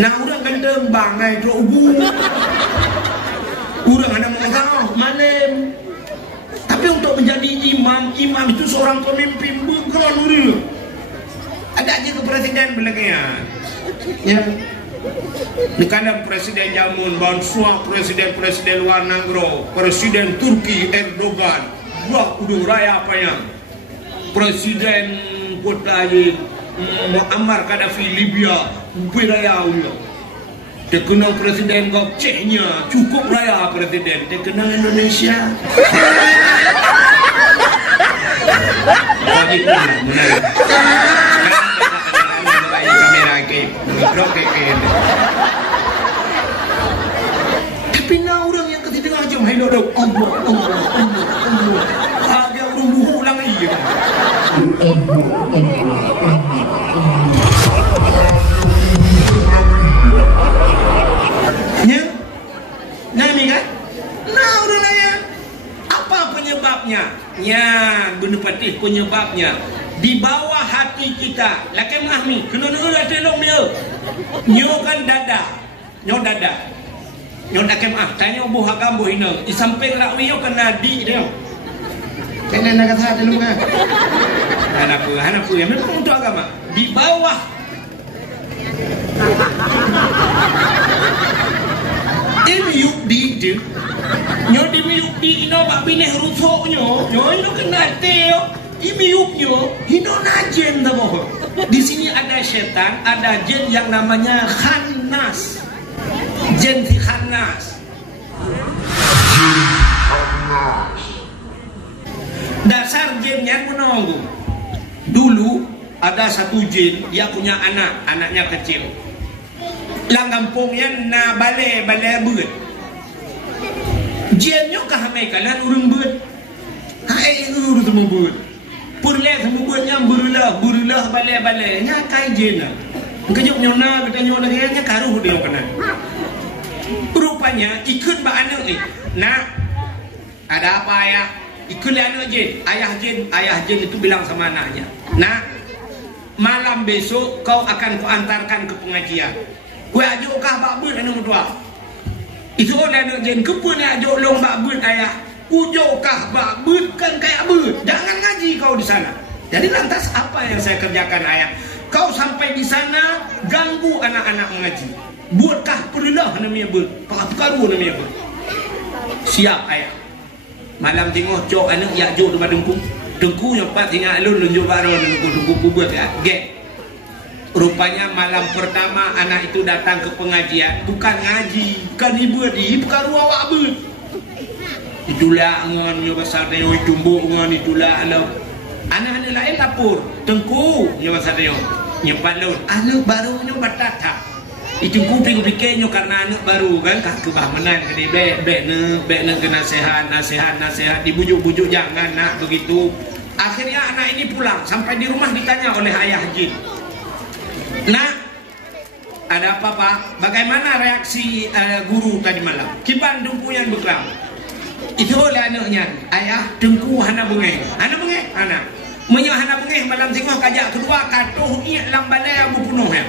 Nah orang gendeng bangai tu ubu. Orang ada mengatakan malam. Tapi untuk menjadi imam itu seorang pemimpin bukan urut. Ada aja ke presiden belakangnya. Ya. Nekadang presiden Jamun, Bansua, presiden luar negeri, presiden Turki Erdogan, buah udung raya apa yang presiden kota Muammar Gaddafi Libya, beraya ulah. Terkenal presiden kau Chechnya, cukup raya presiden. Terkenal Indonesia. Bagi pun benar. Kamera ke, tapi nak orang yang ketiga macam hello dok. Allah. Dia orang buhu ulang lagi. Nami kan? Nah udah nanya apa penyebabnya? Ya, guna patih penyebabnya di bawah hati kita. Lakai mahmi, kena nak tolong dia. Nyo kan dada, nyo lakai mah. Tanya buh agam buh ina. Di samping rakwi yo kena di dia. Kena nak kata dulu kan? Hanapu yang memang untuk agama. Di bawah. Imiuk di tu, nyo di miuk di ino bak bineh rusuk nyo ino kena teo. Imiuk nyo, ino najen dah boh. Di sini ada setan, ada jin yang namanya Khannas. Jin si Khannas. Dasar jin yang menunggu. Dulu ada satu jin, dia punya anaknya kecil. Lang kampungnya na bale beut. Jenyo kahamai kalan urung beut. Hai urung semua beut. Purle semua beutnya berulah bale nya kai jena. Kejok nyona kita nyona nya karuh dia kana. Rupanya ikut ba anak ni. Nak ada apa ya? Ikut anak jin. Ayah jin itu bilang sama anaknya. Nak malam besok kau akan kuantarkan ke pengajian. Kau ajak kah bak beut anak tua. Itu orang anak jin kepun ajak long bak beut ayah. Ujau kah bak beut kan kayak beut. Jangan ngaji kau di sana. Jadi lantas apa yang saya kerjakan ayah? Kau sampai di sana ganggu anak-anak mengaji. Buatkah perlulah namanya beut. Perkaru namanya beut. Siap ayah. Malam tengok jok anak yak jok depan dengku. Dengku yang pat tinggal alun lunjuk baron dengku buat ya. Gek. Rupanya malam pertama anak itu datang ke pengajian. Bukan ngaji, bukan ibu di, bukan awak beut. Itulah ngon nyo besar dia tumbuk ngon itulah alam. Anak-anak lain lapor, tengku nyo besar dia. Nyempat lun. Anak baru nyo batata. Itu ku pikir nyo karena anak baru kan kah kebahmenan ke bek ne kena nasihat dibujuk-bujuk jangan nak begitu. Akhirnya anak ini pulang sampai di rumah ditanya oleh ayah jin. Nak, ada apa pak? Bagaimana reaksi guru tadi malam? Kiban dengku yang berkelam. Itu oleh anaknya. Ayah, dengku hana bengeh. Hana. Menyah hana bengeh malam tengok kajak kedua katuh iak lambalai abu penuh ya.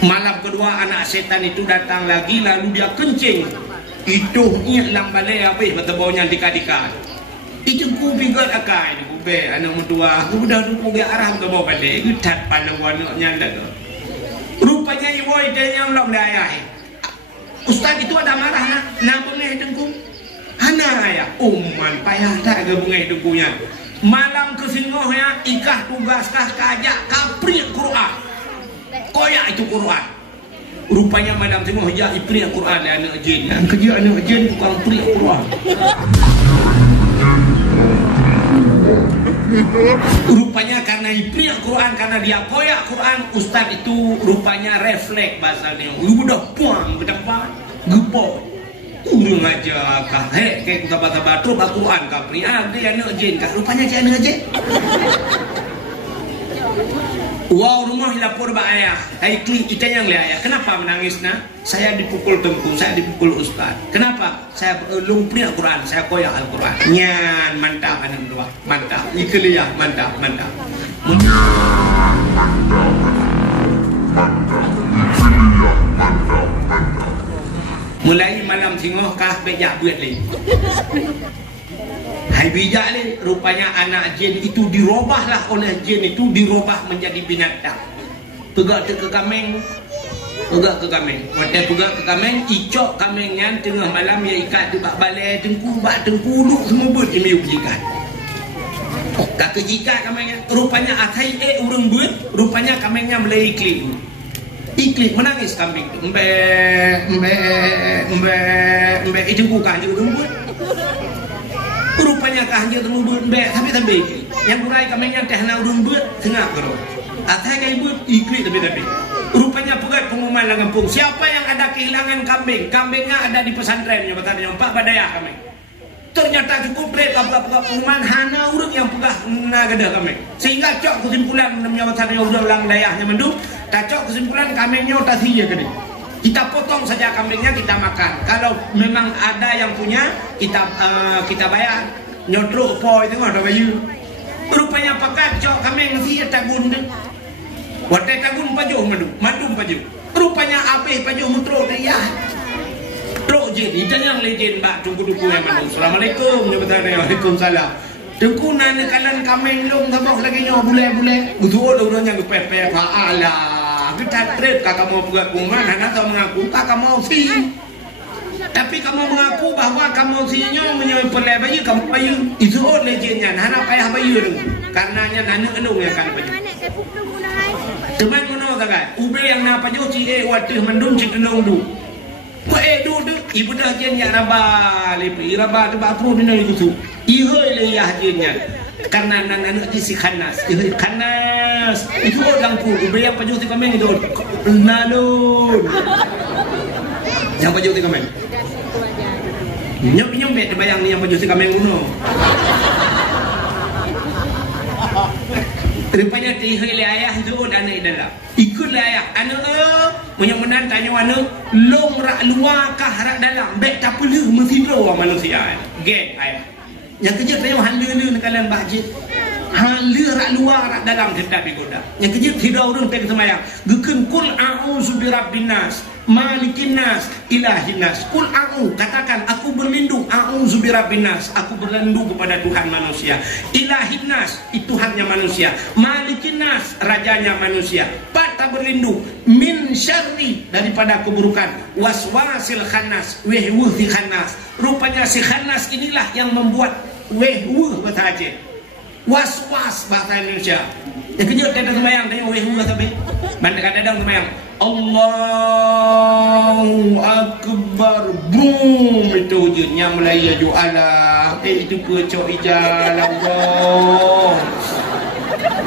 Malam kedua anak setan itu datang lagi lalu dia kencing. Itu iak lambalai habis mata baunya dika-dika. Itu ku bigot akai ni ku be anak mentua ku dah ku ge arah ke bawah balik getat pada wanaknya dah. Rupanya ibu dia yang lom dah ayah. Ustaz itu ada marah nak bengeh dengku. Hana ayah. Man payah tak ke bengeh dengkunya. Malam ke singohnya ikah tugaskah kajak kapri Quran. Koyak itu Quran. Rupanya malam singoh ya ipri Quran anak jin. Yang kerja anak jin tukang pri Quran. Rupanya karena ipri Quran, karena dia koyak Quran, ustaz itu rupanya refleks bahasanya. Udah puang ke depan, gepok. Urung aja kah, kayak kata-kata tu Quran kah pri, dia anak jin kah, rupanya dia anak jin. Wow, rumah lapor ba ayah. Hai kli kita yang le ayah. Kenapa menangis nak? Saya dipukul tengku, saya dipukul ustaz. Kenapa? Saya lumpri Al-Quran, saya koyak Al-Quran. Nyan, mantap anak dua. Mantap. Ikli ya, mantap. Mulai malam tengok kah bijak buat lagi. Hai bijak ni, rupanya anak jin itu dirubahlah oleh jin itu, dirubah menjadi binatang. Pegak ke kameng, pegak ke kameng. Waktu pegak ke kameng, icok kamengnya tengah malam ya ikat di bak balai tengku, bak tengku duk semua ber ini ujikan. Tak kejikat kamengnya, rupanya akai urang ber, rupanya kamengnya mulai iklik. Iklik menangis kambing tu. Itu bukan dia gembut. Rupanya kah dia gembut tapi iklik. Yang burai kambingnya teh nak gembut tengah kerok. Atai kai but iklik tapi. Rupanya pegat pengumuman dalam kampung. Siapa yang ada kehilangan kambing? Kambingnya ada di pesantrennya bertanya 4 badaya kambing. Ternyata cukup rate apa-apa pengumuman hana urut yang pegah nagada kambing. Sehingga cok kesimpulan namanya bertanya ulang dayahnya mendung. Kacau kesimpulan kambingnya tak sia ke ni. Kita potong saja kambingnya, kita makan. Kalau memang ada yang punya, kita bayar. Nyotruk poi tengok ada bayu. Rupanya pakat cok kambing sia tagun ni. Watai tagun pajuh mandum pajuh. Rupanya apih pajuh mutro dia. Trok je ni jangan legend bak tunggu duku yang mandum. Assalamualaikum, waalaikumsalam. Tengku nana kalan kambing long tambah lagi nyo bule-bule. Betul orangnya gepepe paalah. Kita trip kakak mau buat bunga, anak tahu mengaku kakak mau si. Tapi kamu mengaku bahwa kamu sinya menyoi pelai bayi kamu bayi itu legendnya. Harap ayah bayi tu, karenanya nana enung yang kan bayi. Teman mana tak? Ube yang nak bayi si waktu mendung si tenung du. Kau du ibu dah jennya raba lepi raba tu bapru bina itu tu. Ihoi le ya jennya. Karena anak-anak di si kanas, kanas itu orang pun yang pajuh ti kameng itu nalun yang pajuh ti kameng nyom bet bayang ni yang pajuh ti kameng uno rupanya tihoi le ayah itu anak dalam ikut le ayah anak menyemenan tanya anak long rak luar kah rak dalam bet tak perlu mesti pro manusia geng ayah yang kerja saya halu-halu kalian bahjit. Halu rak luar rak dalam tetap digoda. Yang kerja tidak orang tak semayang. Gekun kul a'udzu birabbin nas, malikin nas, ilahin nas. Kul a'udzu katakan aku berlindung a'udzu birabbin nas, aku berlindung kepada Tuhan manusia. Ilahin nas itu Tuhannya manusia. Malikin nas rajanya manusia. Patah berlindung min syarri daripada keburukan. Waswasil khannas, wehwuh khannas. Rupanya si khannas inilah yang membuat wehwuh bahasa was-was bahasa Indonesia. Yang kejut dia semayang tanya wehwuh tapi bandar kadang semayang Allahu Akbar boom itu wujudnya Melayu jualah itu kecok ijal Allah.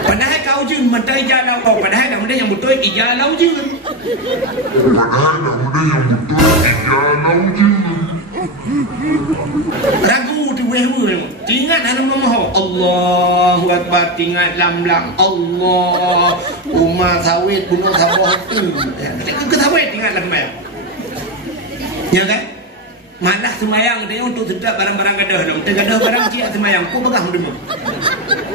Padahal kau jun mentai ijal Allah. Padahal dah muda yang betul ijal Allah jun. Padahal dah muda yang betul ijal Allah jun. Ragu tu wehwu tinggal dalam nama Allahu Akbar tinggal lam-lam Allah umar sawit bunuh sabah tu ke sawit tinggal dalam mayang ya kan malah semayang dia untuk sedap barang-barang gadah dong gadah barang dia semayang ku pegang dulu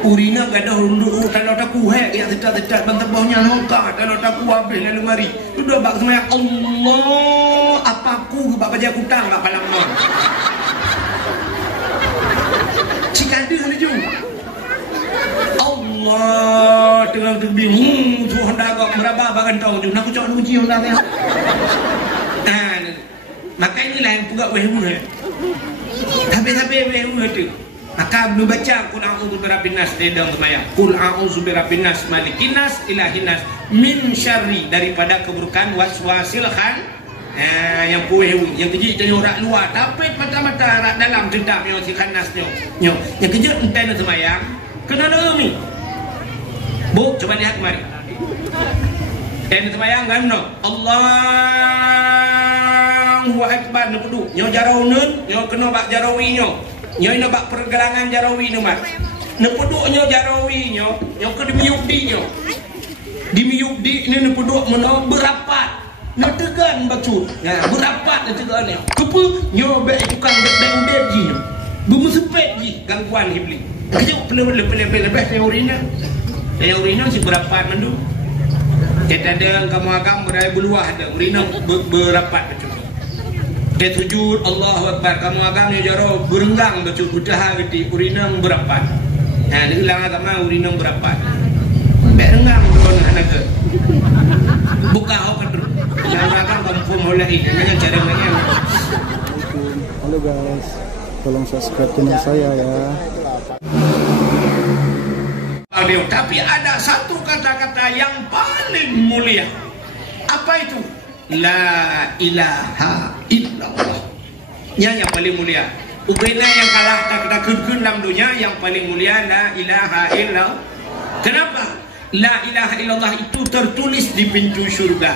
urina gadah dulu kalau tak ku hek yang sedap-sedap bantebahnya longkar kalau tak ku habis dalam lemari tu dah bak semayang Allah apa ku bak baja kutang bak palang non cikadu ni jom Allah tengah terbing tu hendak kau meraba bagan tau jom nak cok kunci hendak dia maka inilah yang pugak wehmu habis-habis wehmu tu maka membaca Qul a'udzu birabbin nas dedang semayang Qul a'udzu birabbin nas malikin nas ilahin nas min syarri daripada keburukan waswasil khan yang puehu yang kejut jadi orang luar tapi mata-mata rak dalam sedap yang si khanasnya yang kejut entai nak semayang kena umi bu coba lihat mari dan semayang kan no Allahu Akbar nak duduk nyo jarau nun nyo kena bak jarawi nyo nak bak pergelangan jarawi nu mat nak duduk nyo jarawi nyo ke dimiuk di nyo dimiuk di ni nak duduk meno berapat nak tegan bacut berapat nak tegan ni kepa nyo bek tukang bek ji nyo bermusepet ji gangguan iblis kejut lebih teorinya si berapat mendu kita ada kamu agam berai beluah ada urina berapat macam Dia sujud Allahu Akbar, kamu agam ni jaro berenggang baca budaha gede urinang berapat. Nah, dia bilang agama urinang berapat. Berenggang don anak. Buka hok terus. Yang agam kampung oleh ini dengan cara macam. Halo guys, tolong subscribe channel saya ya. Tapi ada satu kata-kata yang paling mulia. Apa itu? La ilaha illallah. Yang paling mulia. Ubena yang kalah tak kun dalam dunia, yang paling mulia la ilaha illallah. Kenapa? La ilaha illallah itu tertulis di pintu syurga.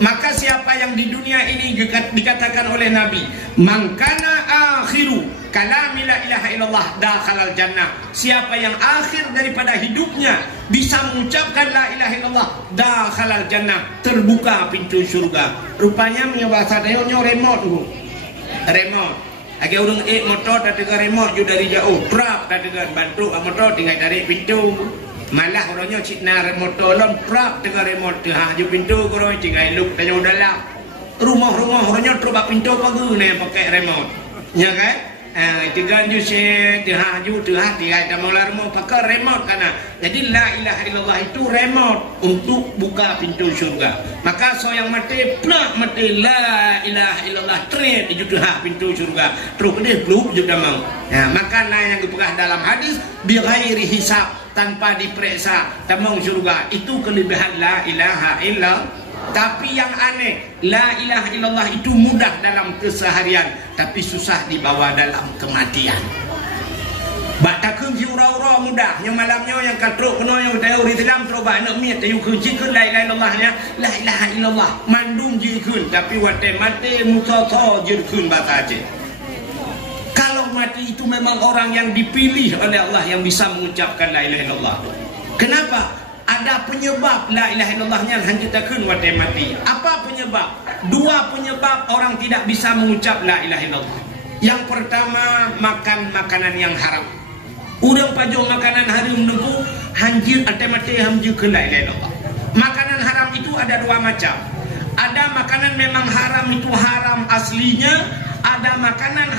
Maka siapa yang di dunia ini dikatakan oleh Nabi, man kana akhiru kalami la ilaha illallah dakhalal jannah. Siapa yang akhir daripada hidupnya bisa mengucapkan la ilaha illallah dakhalal jannah, terbuka pintu surga. Rupanya punya bahasa dayonya remote tu. Remote. Agak urang motor tak dengar remote ju dari jauh. Trap tak dengar bantu motor tinggal tarik pintu. Malah orangnya cina remote tolong prap dengan remote tu ha je pintu korang tinggal look tanya dalam rumah-rumah orangnya terbuka pintu pagi ni pakai remote ya kan tinggal je tu ha tinggal dalam rumah pakai remote kana. Jadi la ilaha illallah itu remote untuk buka pintu syurga. Maka so yang mati plak mati la ilaha illallah trade di ha pintu syurga terus dia bluk je damang. Maka la yang dipegah dalam hadis bi ghairi hisab, tanpa diperiksa tamang syurga. Itu kelebihan la ilaha illallah. Tapi yang aneh, la ilaha illallah itu mudah dalam keseharian, tapi susah dibawa dalam kematian. Bak takun ji ura-ura mudah, yang malamnya yang katruk kena yang tahu di dalam terobat nak miat tayu kunci kun la ilaha illallah nya, la ilaha illallah mandum ji kun, tapi wate mati mutoto ji kun bahasa Aceh. Kalau mati itu memang orang yang dipilih oleh Allah yang bisa mengucapkan la ilaha illallah. Kenapa? Ada penyebab la ilaha illallahnya hanjutakeun wate mati. Apa penyebab? Dua penyebab orang tidak bisa mengucap la ilaha illallah. Yang pertama, makan makanan yang haram. Udang pajong makanan haram nuku hanjir ate mati hanjikeun la ilaha illallah. Makanan haram itu ada dua macam. Ada makanan memang haram itu haram aslinya, ada makanan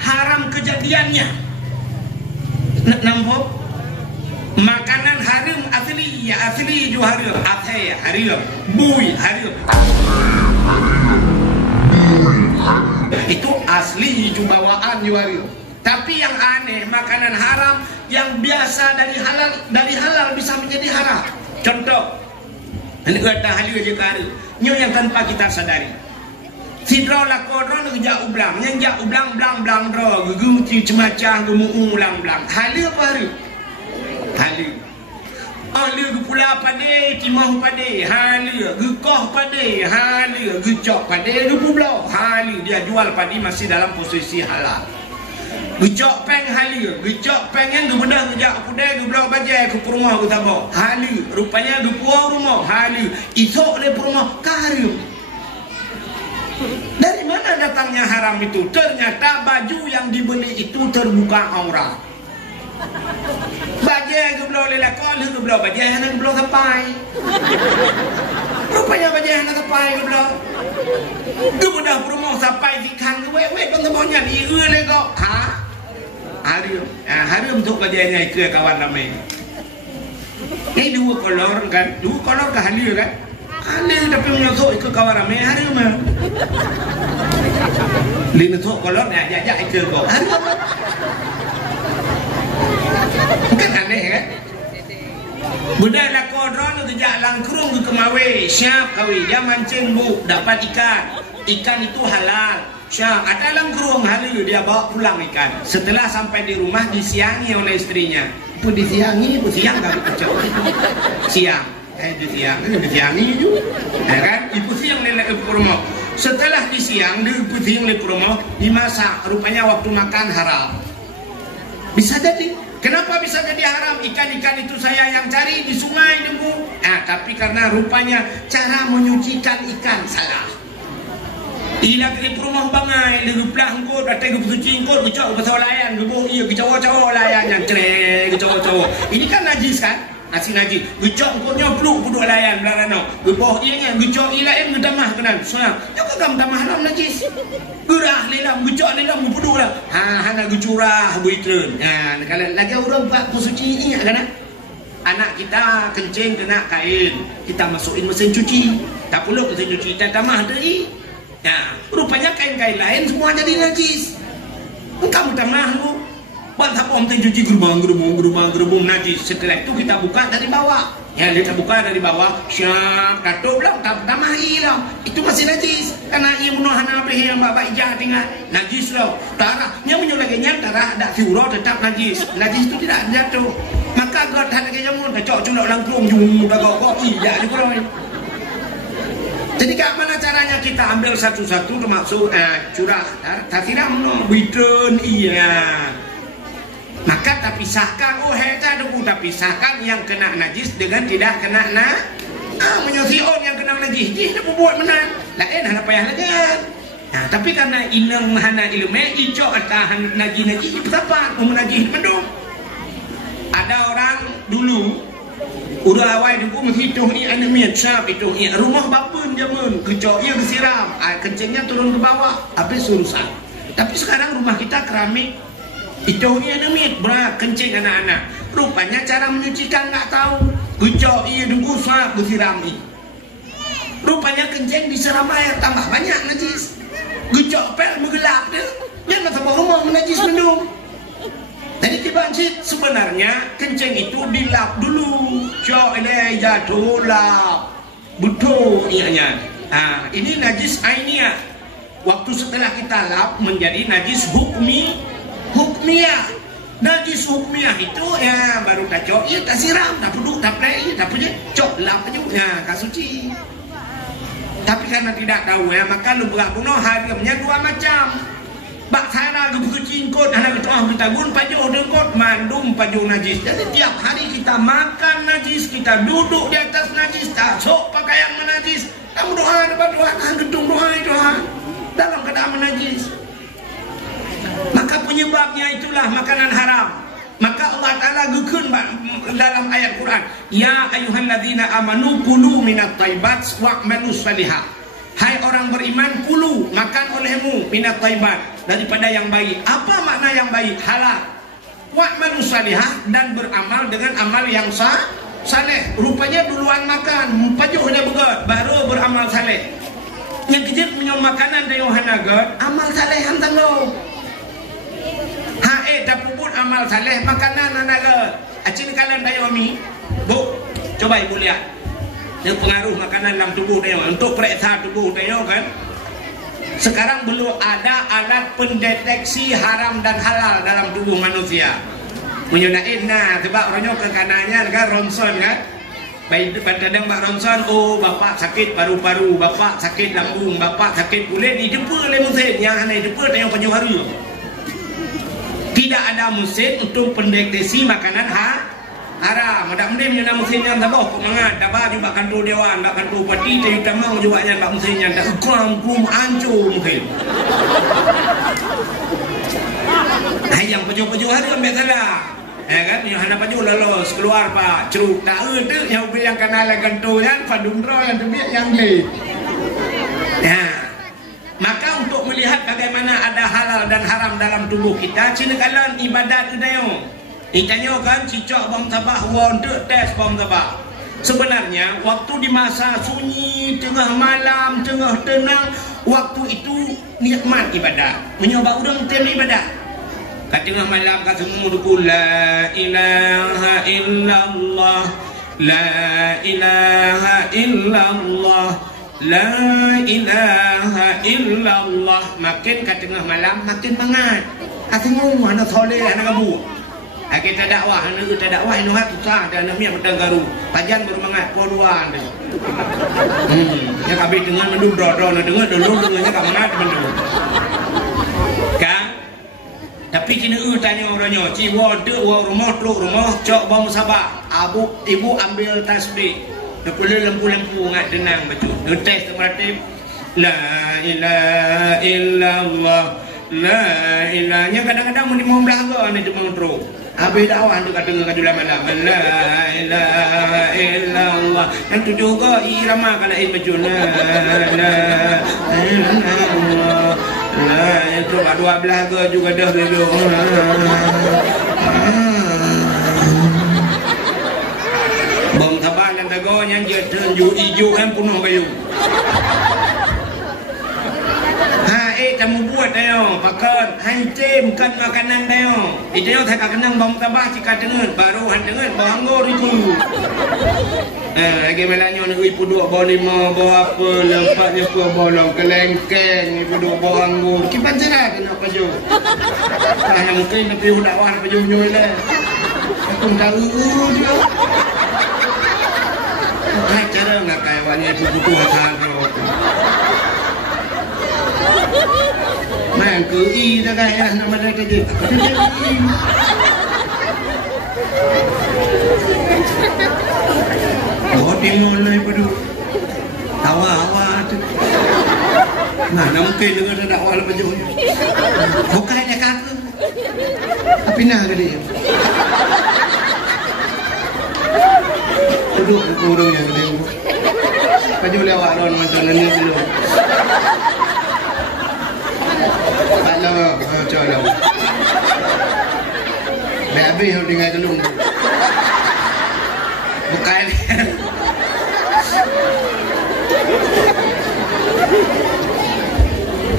haram kejadiannya. Nampak? Makanan haram asli ya asli ju haram, athai haram, bui haram. Itu asli ju bawaan ju haram. Tapi yang aneh, makanan haram yang biasa dari halal bisa menjadi haram. Contoh, ini kata halal je kari, nyo yang tanpa kita sadari. Sidro lakodron ngejak ublang, nyenjak ublang blang dro, gugum ci cemacah gumu ulang blang. Halal apa haram? Halu. Halu pula pade, timah pade, halu, gekoh pade, halu, gecok pade, lupu belau, halu. Dia jual padi masih dalam posisi halal. Gecok peng halu, gecok peng yang gebedah ngejak kudai, gebelau bajai ke rumah ke tabok, halu. Rupanya gepuang rumah, halu. Isok dia rumah, halu. Dari mana datangnya haram itu? Ternyata baju yang dibeli itu terbuka aurat. Bajai ke belau lelakon ke belau bajai hana ke belau sampai. Rupanya bajai hana sampai ke belau. Ke bedah rumah sampai ikan ke wek bang temonya di le kok. Ha? Hari untuk bajainya ke kawan ramai. Ini dua kolor kan? Dua kolor ke halir kan? Halir tapi menyosok ke kawan ramai hari mah. Lina sok kolor ni ajak ke kok. Hari apa? Kan aneh kan? Budak lakodron tu jalan kerung ke kemawe, siap kawi, dia mancing bu, dapat ikan. Ikan itu halal. Siap, ada dalam kerung halu dia bawa pulang ikan. Setelah sampai di rumah disiangi oleh istrinya. Itu disiangi, itu siang kali kecil. Siang, disiangi itu. Ya kan? Ibu siang lelak ke rumah. Setelah disiang, ibu siang lelak ke rumah, dimasak. Rupanya waktu makan haram. Bisa jadi. Kenapa bisa jadi haram? Ikan-ikan itu saya yang cari di sungai dulu. Tapi karena rupanya cara menyucikan ikan salah. Ila ke rumah bangai, lu pelang kod, datang ke suci kod, kecau pasal layan, gebuh iya kecau-kecau layan yang cerek, kecau-kecau. Ini kan najis kan? asin najis gecok koknya peluk puduk layan belarano bawah ianya gecok ilaim gedamah kenan soalnya ya kagam tamah dalam najis gerah lelam gecok lelam puduk lah hana gecurah buitreun kalau lagi orang buat suci ini kan anak kita kencing kena kain kita masukin mesin cuci tak perlu mesin cuci kita tamah tadi rupanya kain-kain lain semua jadi najis kamu tamah lu bantap om teh cuci gerubang najis. Setelah itu kita buka dari bawah. Ya, kita buka dari bawah. Syak, katup lah, tamah hilang. Itu masih najis. Karena ia menuhan apa yang bapak ijah tinggal najis loh. Darah, yang menyulagnya darah ada fiuro tetap najis. Najis itu tidak jatuh. Maka God ada kayak jamun, cok culok langkung jung, dah kok iya di kurang. Jadi mana caranya kita ambil satu-satu termasuk curah, tak siram no, bidon iya. Maka tak pisahkan, tak pisahkan yang kena najis dengan tidak kena menyosion yang kena najis. Dia buat menang. Lain hana payah lagi. Tapi karena inang hana ilmu, ijo atahan najis itu tepat menajis mendung. Ada orang dulu udah awal dulu menghitung ni anak miat syab hitung rumah bapun dia men kecok ia kesiram kencingnya turun ke bawah habis urusan. Tapi sekarang rumah kita keramik. Itu ni ada mit berat kencing anak-anak. Rupanya cara menyucikan tak tahu. Gecok ia dengku suap bersiram ni. Rupanya kencing disiram air tambah banyak najis. Gecok pel menggelap dia. Dia nak tambah rumah menajis mendung. Jadi dibancit sebenarnya kencing itu dilap dulu. Cok ini jatuh lap. Betul ianya. Ini najis ainiyah. Waktu setelah kita lap menjadi najis hukmiyah. Najis hukmiyah itu ya baru tak cok, ya tak siram, tak peduk, tak play, tak punya cok lap aja, ya tak suci. Tapi karena tidak tahu ya maka lu bunuh harganya dua macam. Bak sana kebukucin kot, anak kita gun pajuh dengkot, mandum pajuh najis. Jadi tiap hari kita makan najis, kita duduk di atas najis, tak sok pakaian menajis. Kamu doa depan Tuhan, gedung doa dalam keadaan menajis. Maka penyebabnya itulah makanan haram. Maka Allah Ta'ala gukun dalam ayat Quran, ya ayyuhalladzina amanu kulu minat thayyibat wa'malu salihah. Hai orang beriman, kulu makan olehmu minat thayyibat daripada yang baik. Apa makna yang baik? Halal. Wa'malu salihah dan beramal dengan amal yang saleh. Rupanya duluan makan, pajuhnya begot, baru beramal saleh. Yang kejip minum makanan dari hanagat, amal saleh hantar lo. Dah puput amal saleh makanan anaga. Acin kalan dayomi. Bu, coba ibu lihat. Dia pengaruh makanan dalam tubuh dia untuk periksa tubuh dia kan. Sekarang belum ada alat pendeteksi haram dan halal dalam tubuh manusia. Menyunain sebab ronyo ke kanannya kan ronson kan. Baik kadang Mbak Ronson, oh bapak sakit paru-paru, bapak sakit lambung, bapak sakit kulit, hidup le musim yang hanya hidup tayang panjang hari. Tidak ada musim untuk pendeteksi makanan haram. Ada mending yang musim yang tak boh mangat, dapat juga kantor dewan, dapat kantor parti, tapi tamang juga yang tak musim yang tak kum hancur mungkin. Yang panjang hari ambil salah. Kan yang hendak paju lolos keluar pak ceruk tak ada yang beli yang kenal kantor yang padundro yang terbiak yang beli. Maka untuk melihat bagaimana ada halal dan haram dalam tubuh kita, cinakalan ibadat udayo. Ditanya kan cicak bom tabah won tes bom tabah. Sebenarnya waktu di masa sunyi, tengah malam, tengah tenang, waktu itu nikmat ibadat. Menyoba udang tem ibadat. Kat tengah malam kat semua dukul la ilaha illallah, la ilaha illallah. La ilaha illallah. Makin kat tengah malam makin mangat. Atingu anak soleh anak abu. Kita dakwah anak kita dakwah inu hat susah dan namanya bertanggaru. Pajan bermangat poruan dia. Ya kabeh dengan mendung dodo dengar dulu dengarnya kat mangat mendung. Kan? Tapi kena tanya orangnya, ciwa de rumah truk rumah cok bom sabak. Ibu ambil tasbih. Kepala lempu-lempu ngat tenang baca. Ngetes teratib. La ilaha illallah. La ilahnya kadang-kadang mau belaga ni cuma terus. Habis dakwah tu kata dengan kadula malam. La ilaha illallah. Dan tu juga irama kalau baju la illallah. Lah itu 12 ke juga dah dulu. Bom tabang dan tago yang dia tunjuk hijau kan penuh kayu. Kamu buat tayo, pakar, hancem bukan makanan tayo. Itu yang saya kenang bom tabah jika dengar, baru dengar bangor itu. Lagi malanya nak ibu dua bawa 5, bawa apa, lempatnya apa, bolong kelengkeng, ibu dua bawa anggur. Kipan cara kena baju. Hanya mungkin tapi udah wah baju nyoi lah. Aku tahu dia. Cara nggak kayaknya ibu butuh hatan kalau. Main kei dah kaya nama dia kerja. Oh tengok lah ibu tu. Tawa tu. Mana mungkin dengan ada awal baju. Bukan dia kata. Tapi nak ke dia. Duduk kurung yang dia. Baju lewat ron macam ni dulu. Halo, coba. Habis yang tinggal telung. Bukan.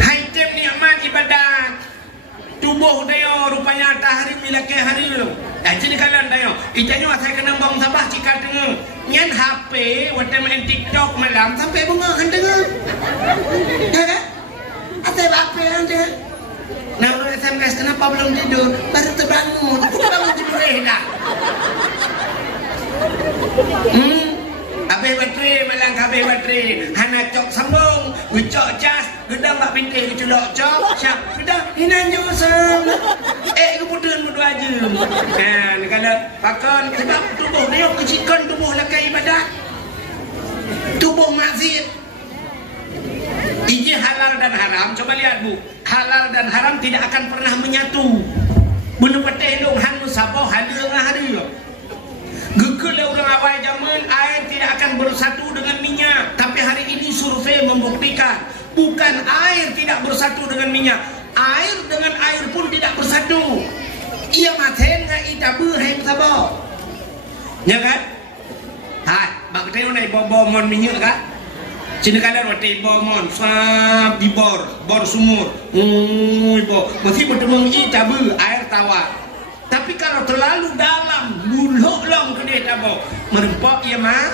Hai tem nikmat ibadat. Tubuh dia rupanya tahari milaki hari lu. Jadi kalian dia, itanya saya kena bang sabah jika dengar. Nyan HP, waktu main TikTok malam sampai bunga kan dengar. Ya kan? Ada apa yang dia? Nah, SMS kenapa belum tidur? Baru terbangun. Aku bangun tidur dah. Habis bateri, malang habis bateri. Hana cok sambung, gucok jas, gedang bak pintai keculok cok, syak. Gedang, hinan je usam. Kemudian berdua aja. Kan, kalau pakon, sebab tubuh dia kecikkan tubuh lakai ibadat. Tubuh maksiat. Ini halal dan haram, coba lihat bu. Halal dan haram tidak akan pernah menyatu. Benda petih dong, hanu saboh, hadir dengan hari. Gegel orang awal zaman, air tidak akan bersatu dengan minyak. Tapi hari ini survei membuktikan, bukan air tidak bersatu dengan minyak. Air dengan air pun tidak bersatu. Ia maten dengan itabu, hai saboh. Ya kan? Hai, bak tengok naik bobo mon minyak kan? Cina kalian waktu bomon, sab di bor sumur, masih bertemu itabu air tawar. Tapi kalau terlalu dalam, buluk long ke dia tabo, merempok ia mah,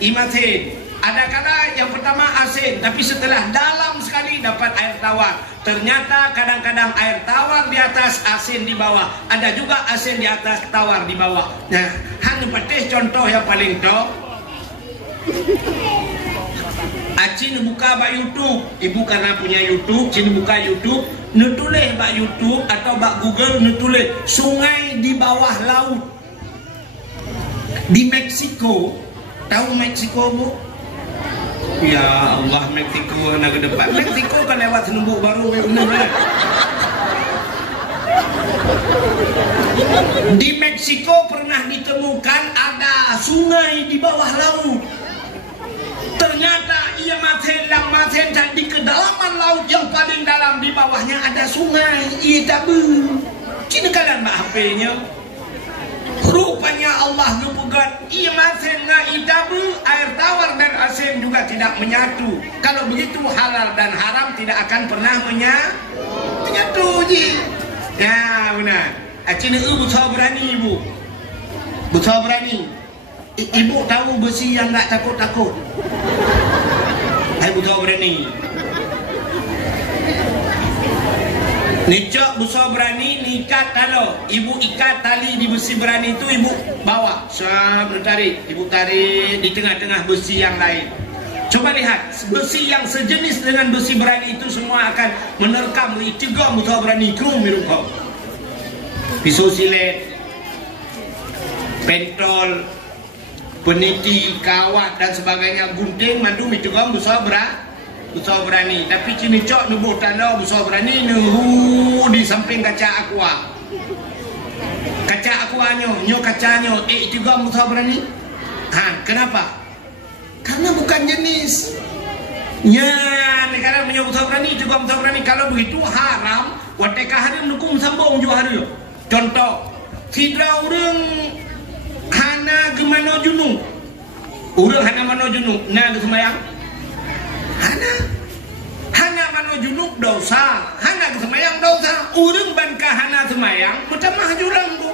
imatin. Ada kala yang pertama asin, tapi setelah dalam sekali dapat air tawar. Ternyata kadang-kadang air tawar di atas, asin di bawah. Ada juga asin di atas, tawar di bawah. Nah, hanya petih contoh yang paling top. Cina buka bak YouTube, ibu karena punya YouTube, Cina buka YouTube, nutulis bak YouTube atau bak Google nutulis sungai di bawah laut di Meksiko. Tahu Meksiko bu? Ya Allah, Meksiko nak ke depan. Meksiko kan lewat Senumbuk Baru benar. Di Meksiko pernah ditemukan ada sungai di bawah laut. Ternyata ia maten dan di kedalaman laut yang paling dalam di bawahnya ada sungai. Ia tabu. Cina kalian mak HP-nya. Rupanya Allah ngebugat ia maten na itabu, air tawar dan asin juga tidak menyatu. Kalau begitu halal dan haram tidak akan pernah menyatu ji. Ya benar. Cina buta berani ibu. Buta berani. Ibu tahu besi yang tak takut-takut. Ibu tahu berani. Nicok busa berani, nikat talo. Ibu ikat tali di besi berani itu, ibu bawa. Sambil tarik, ibu tarik di tengah-tengah besi yang lain. Coba lihat, besi yang sejenis dengan besi berani itu semua akan menerkam. Icegam busa berani, krum biru kau. Pisau silet, pentol, peniti, kawat dan sebagainya, gunting, mandu, mitugam, busau berani. Tapi cini cok nubuh tanda busau berani nuhu di samping kaca aqua. Kaca kaca aku nyo kacanya juga Musa berani. Kenapa? Karena bukan jenis. Negara punya Musa berani juga Musa berani. Kalau begitu haram. Wateka haram nukum sambung juga haram. Contoh, sidra orang hana gemano junung. Orang hana mano junung. Nah kesemayang. Hana mano junung dosa. Hana kesemayang dosa. Orang banka hana semayang. Macam mah jurang tu.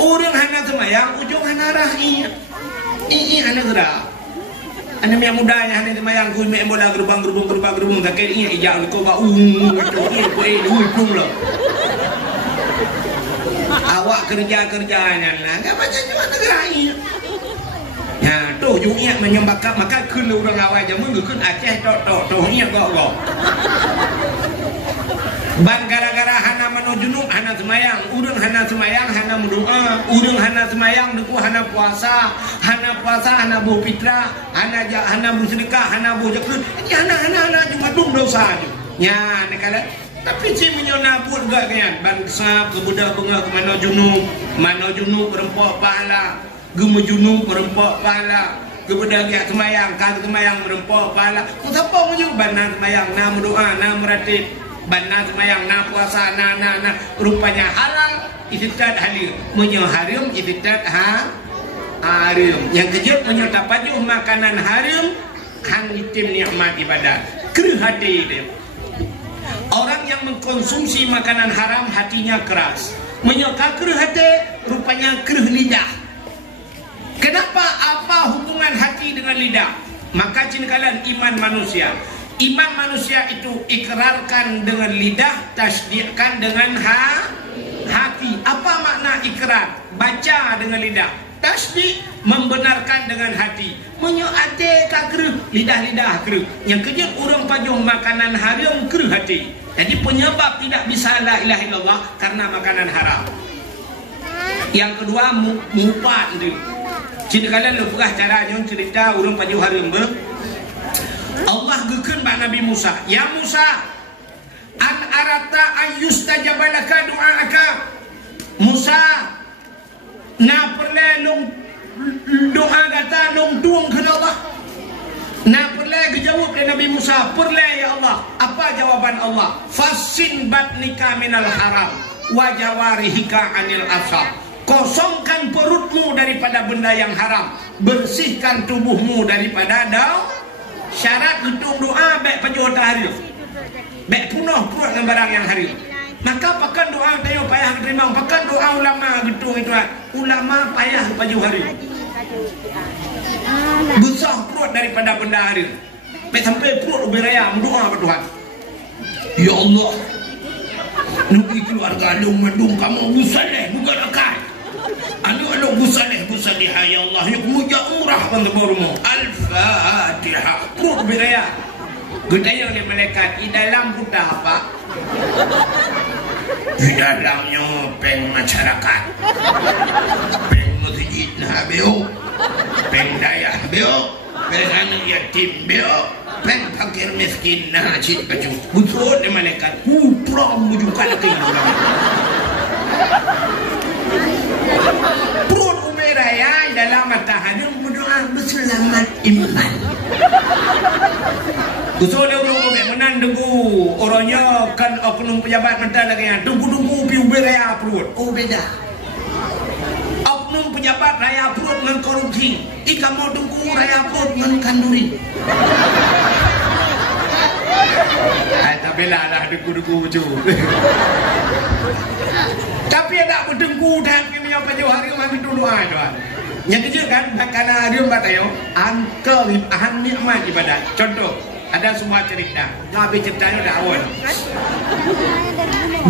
Orang hana semayang. Ujung hana rahi. Hana gerak. Anda yang mudanya hanya semayang ku main bola gerbang sakit ini ijak kau ba lah. Awak kerjanya lah. Enggak baca cuma negara ini. Ya, tu juiat menyembakap maka kun orang awak jamun kun Aceh tok nya gok. Ban gara-gara hana mano junub hana semayang, urang hana semayang hana mendoa, urang hana semayang deku hana puasa hana buh fitra, hana buh sedekah, hana buh zakat. Hana cuma dum dosa je. Nya nekala tapi si menyona pun gak kan bangsa kebudak bunga ke mano junub berempok pahala, gemu junub berempok pahala. Kebudak yang semayang, kagak semayang berempok pahala. Ku siapa menyuruh bana semayang, na mendoa, na meratib. Bana semayang, na puasa, na rupanya halal, istiqad halil. Menyo haram, istiqad haram. Yang kejut menyo tapajuh makanan haram, kan itim nikmat ibadah. Keruh hati dia. Orang yang mengkonsumsi makanan haram hatinya keras. Menyo keruh hati, rupanya keruh lidah. Kenapa? Apa hubungan hati dengan lidah? Maka cinkalan iman manusia. Iman manusia itu ikrarkan dengan lidah, tasdikkan dengan hati. Apa makna ikrar? Baca dengan lidah. Tasdik membenarkan dengan hati. Menyoate kakru, lidah kru. Yang kejut orang pajuh makanan haram kru hati. Jadi penyebab tidak bisa la ilaha illallah karena makanan haram. Yang kedua mupat tu. Cinkalan lepukah caranya cerita orang pajuh haram Allah gekeun ba Nabi Musa, ya Musa, an arata ayyustajabalaka du'aaka. Musa, na perle long doa kata long tuang ke Allah. Na perle dijawab oleh Nabi Musa, perle ya Allah. Apa jawaban Allah? Fasin batnika minal haram wa jawarihika anil asab. Kosongkan perutmu daripada benda yang haram, bersihkan tubuhmu daripada syarat hitung doa baik pajuh hari baik punuh perut dengan barang yang hari. Maka pakan doa tayo payah terima. Pakan doa ulama gitu itu. Ulama payah pajuh hari. Besar perut daripada benda hari. Baik sampai perut beraya mendoa kepada Tuhan. Ya Allah, nuki keluarga lu mandung kamu busaleh bukan akal. Anu busaleh ya Allah ya muja umrah bantumu. Al-Fatihah. Perut beraya. Gudaya oleh malaikat di dalam buta apa? Di dalamnya peng masyarakat, peng masjid nah beo, peng daya beo, peng anu yatim beo, peng fakir miskin nah cit baju. Betul oleh malaikat. Pulang bujukan lagi. Perut umiraya dalam matahari berdoa berselamat iman. Usul dia orang menang dengku. Orangnya kan oknum pejabat mentah lagi yang tunggu pi umiraya perut. Oh beda. Oknum pejabat raya perut dengan korupsi. Ika mau tunggu raya perut dengan kanduri. Tapi lah dengku tu. Tapi ada berdengku dan kini apa jauh hari mami doa doa. Yang kecil kan karena dia berkata angkel ahan nikmat ibadah. Contoh ada semua cerita. Nabi ceritanya dah awal.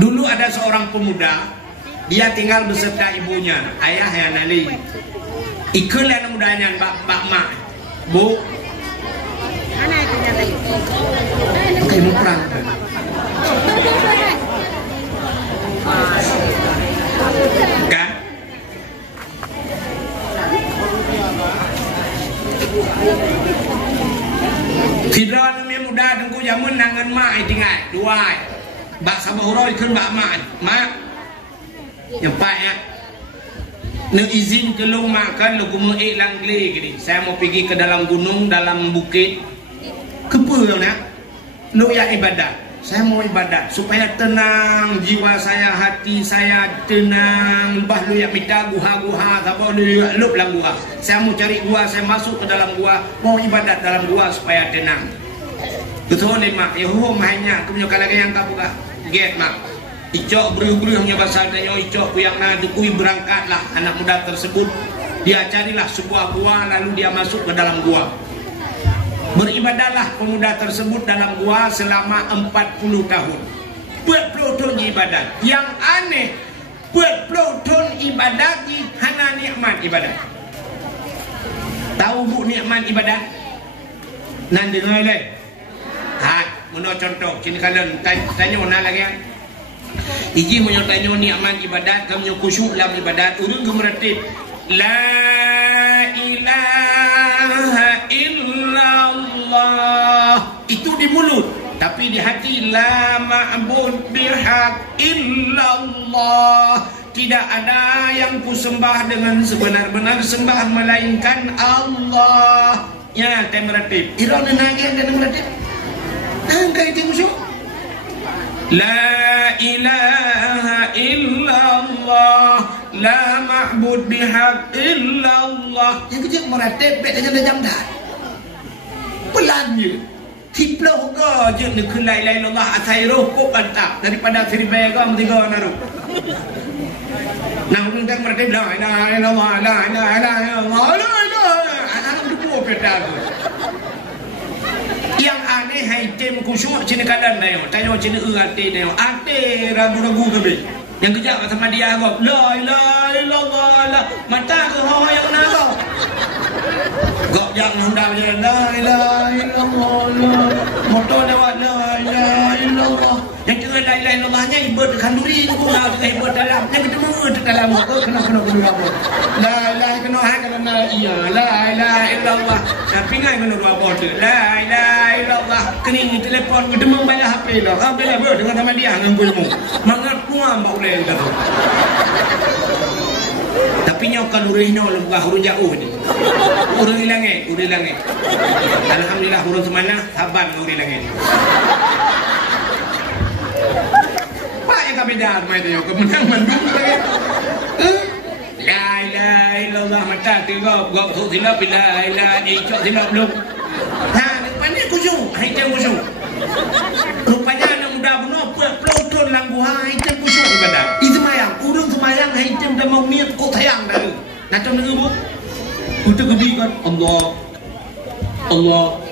Dulu ada seorang pemuda, dia tinggal beserta ibunya, ayah yang nali. Ikut lah mudanya bak mak, bu. Oke, mau perang. Kan? Sidra ni muda tengku jamun nangan mak tinggal dua. Bak sama huroi kun bak mak. Mak. Yang pak ya. Nak izin ke lu makan lu kumu langle gini. Saya mau pergi ke dalam gunung, dalam bukit. Kepa nak? Lu ya ibadat. Saya mau ibadat supaya tenang jiwa saya, hati saya tenang. Bah lu ya minta guha-guha, apa lu ya lup dalam gua. Saya mau cari gua, saya masuk ke dalam gua, mau ibadat dalam gua supaya tenang. Betul ni mak. Ya ho mahnya aku punya kalage yang tak buka. Get mak. Icok beriu-beriunya bahasa tanya icok yang nak dukui berangkatlah anak muda tersebut. Dia carilah sebuah gua lalu dia masuk ke dalam gua. Beribadahlah pemuda tersebut dalam gua selama 40 tahun. 40 tahun ibadat. Yang aneh 40 tahun ibadat ni hana nikmat ibadat. Tahu bu nikmat ibadat? Nan dengar le. Ha, menurut contoh sini kalian tanya mana lagi kan? Iji punya tanya nikmat ibadat, kamu khusyuk dalam ibadat, urung gemeratib la ilaha illallah. Itu di mulut, tapi di hati la ma'bud bihaq illallah. Tidak ada yang kusembah dengan sebenar-benar sembah melainkan Allah. Ya, temeratib. Irona nagian dan temeratib. Angkai itu khusyuk. La ilaha illallah, la ma'bud bihaq illallah. Yang kecil meratib bet dengan jam dah. Pelan je. Tiplah ke je ni la ilaha illallah asai roh kok antap daripada seribai ke tiga naru. Nah, orang tak meratib la ilaha illallah, la ilaha illallah, la ilaha. Anak dua peta tu. Yang aneh hai tem khusyuk cina kadan dayo tanya cina ate dayo ate ragu-ragu ke yang kejap sama dia agak la ilaha illallah la mata ke hawa yang nak gak jangan undang je la ilaha illallah motor lewat la ilaha illallah yang kena la ilaha illallah nya ibarat kanduri ku lah ibarat dalam yang kita mau dalam kena apa la ilaha kena ha kena iya la ilaha illallah tapi ngai kena dua bot la ilaha illallah kening telefon kita mau bayar HP lah bila ber dengan sama dia ngambulmu mangat kuam bau le kata tapi nyo kalurihnya lebah hurun jauh ni urang hilange alhamdulillah hurun semana sabar urang hilange pak yang kabedar mai tu kemenang mandung lagi la ilaha illallah mata tengok gok tu silap la ilaha icok silap belum ha rupanya khusyuk haitan khusyuk rupanya anak muda bunuh peloton langguha haitan khusyuk ibadah itu mayang urang semayang haitan dah mau niat kok sayang dah nak tahu nak ibu untuk kebikan Allah Allah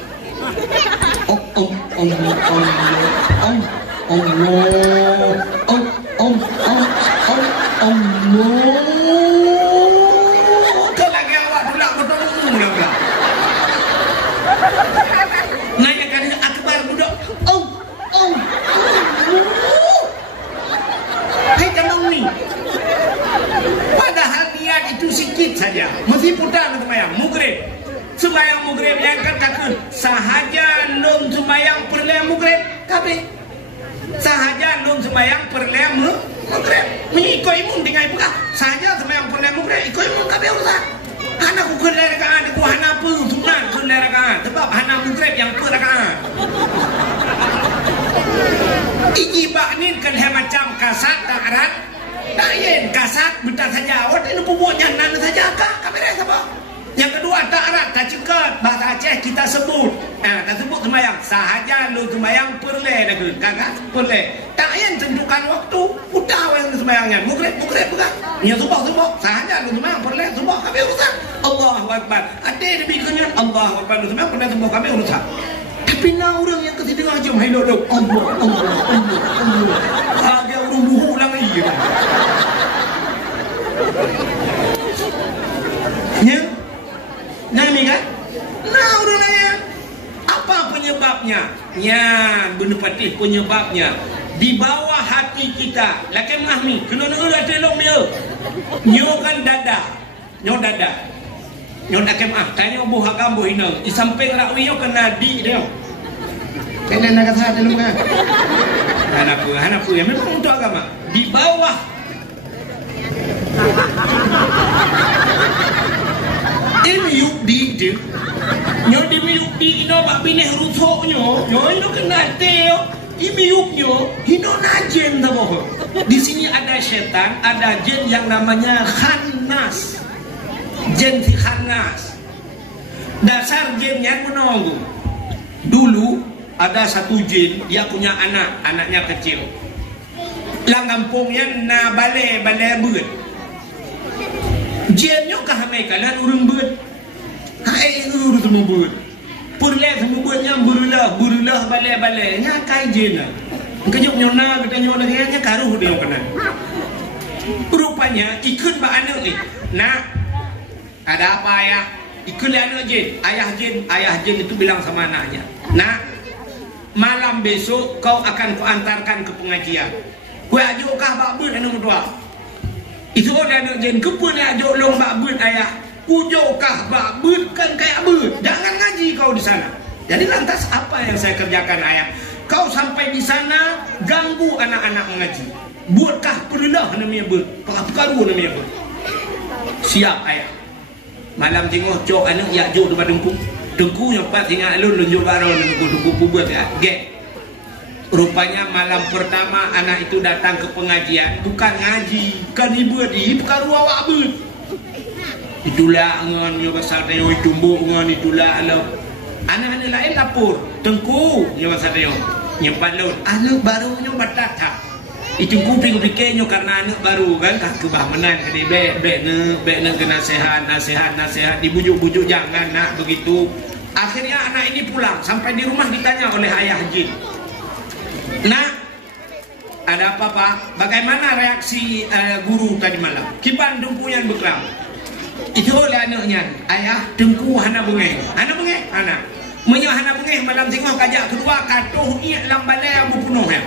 padahal niat itu sikit saja mesti putar semayang mugrib semayang mugrib yang katakan sahaja lom semayang perlem mugrib kabeh sahaja lom semayang perlem mugrib mengikut imun tinggal buka sahaja semayang perlem mugrib ikut imun kabeh urusan anak ku kena rakaat ku hana pu sunat kena rakaat sebab hana mugrib yang per rakaat iji baknin kan macam kasat tarat Dayen kasat bentar saja. Awak ini pupuknya nana saja kah? Kamera siapa? Yang kedua tarat tak cekat bahasa Aceh kita sebut. Tak sebut semayang. Sahaja lu semayang perle dah ke? Kakak perle. Dayen tentukan waktu. Putar yang semayangnya. Mugrib bukan? Yang subah. Sahaja lu semayang perle subah kami urusan. Allahu Akbar. Ada demikian Allahu Akbar lu semayang perle subah kami urusan. Tapi nak orang yang ketiga macam hai dok. Allah. Agak orang buhu lagi. Ya, nami kan? Nah, udah nanya. Apa penyebabnya? Ya, benar patih penyebabnya. Di bawah hati kita, laki mahmi, kena nak telong dia. Nyo kan dada. Nyo laki mah, tanya buh agam buh hina. Di samping rakwi nyo kena di dia. Kena nak kata telong kan? Hanapu, ya memang untuk agama. Di bawah miyuk di je. Nyo di miyuk di ino bak bineh rusuk nyo. Nyo ino kena teo. Miyuknya ino najen dah boh. Di sini ada setan, ada jin yang namanya khannas. Jin si khannas. Dasar jin yang menunggu. Dulu ada satu jin, dia punya anak, anaknya kecil. Lang kampungnya na bale beut. Jinnya kahamai kalan urang beut. Hai urang semua beut. Purlek semua beutnya berulah bale nya kai jin. Kenyuk nyona kita nyona nya karuh dia kena. Rupanya ikut ba anak ni. Nak ada apa ya? Ikut anak jin. Ayah jin itu bilang sama anaknya, "Nak, malam besok kau akan kuantarkan ke pengajian. Kau ajak kah bak beut anak tua?" Itu ada anak jin kepun ajak long bak beut ayah. Ujokah bak beut kan kayak beut. Jangan ngaji kau di sana. Jadi lantas apa yang saya kerjakan ayah? Kau sampai di sana ganggu anak-anak mengaji. Buatkah perlulah namanya beut? Perlu namanya beut. Siap ayah. Malam tengok cok anak yak jok depan dengku. Dengku yang pas ingat alun lunjuk baron dengku buat ya. Gek. Rupanya malam pertama anak itu datang ke pengajian bukan ngaji, kan ibu di perlu awak beut. Itulah ngan yo pasal dia tumbuk ngan itulah alo. Anak-anak lain lapor, tengku yo pasal dia nyimpan lon. Anak barunya batata. Itu kuping pikirnya karena anak baru kan kah kebahmenan ke be ne kena nasihat dibujuk-bujuk jangan nak begitu. Akhirnya anak ini pulang sampai di rumah ditanya oleh ayah jin. Nak, ada apa pak? Bagaimana reaksi guru tadi malam? Kiban dumpuyan beklam. Itu oleh anaknya, ayah dengku hana bengeh. Anak menyo hana bengeh malam tengok kajak kedua katuh ia lam balai yang bunuh ya.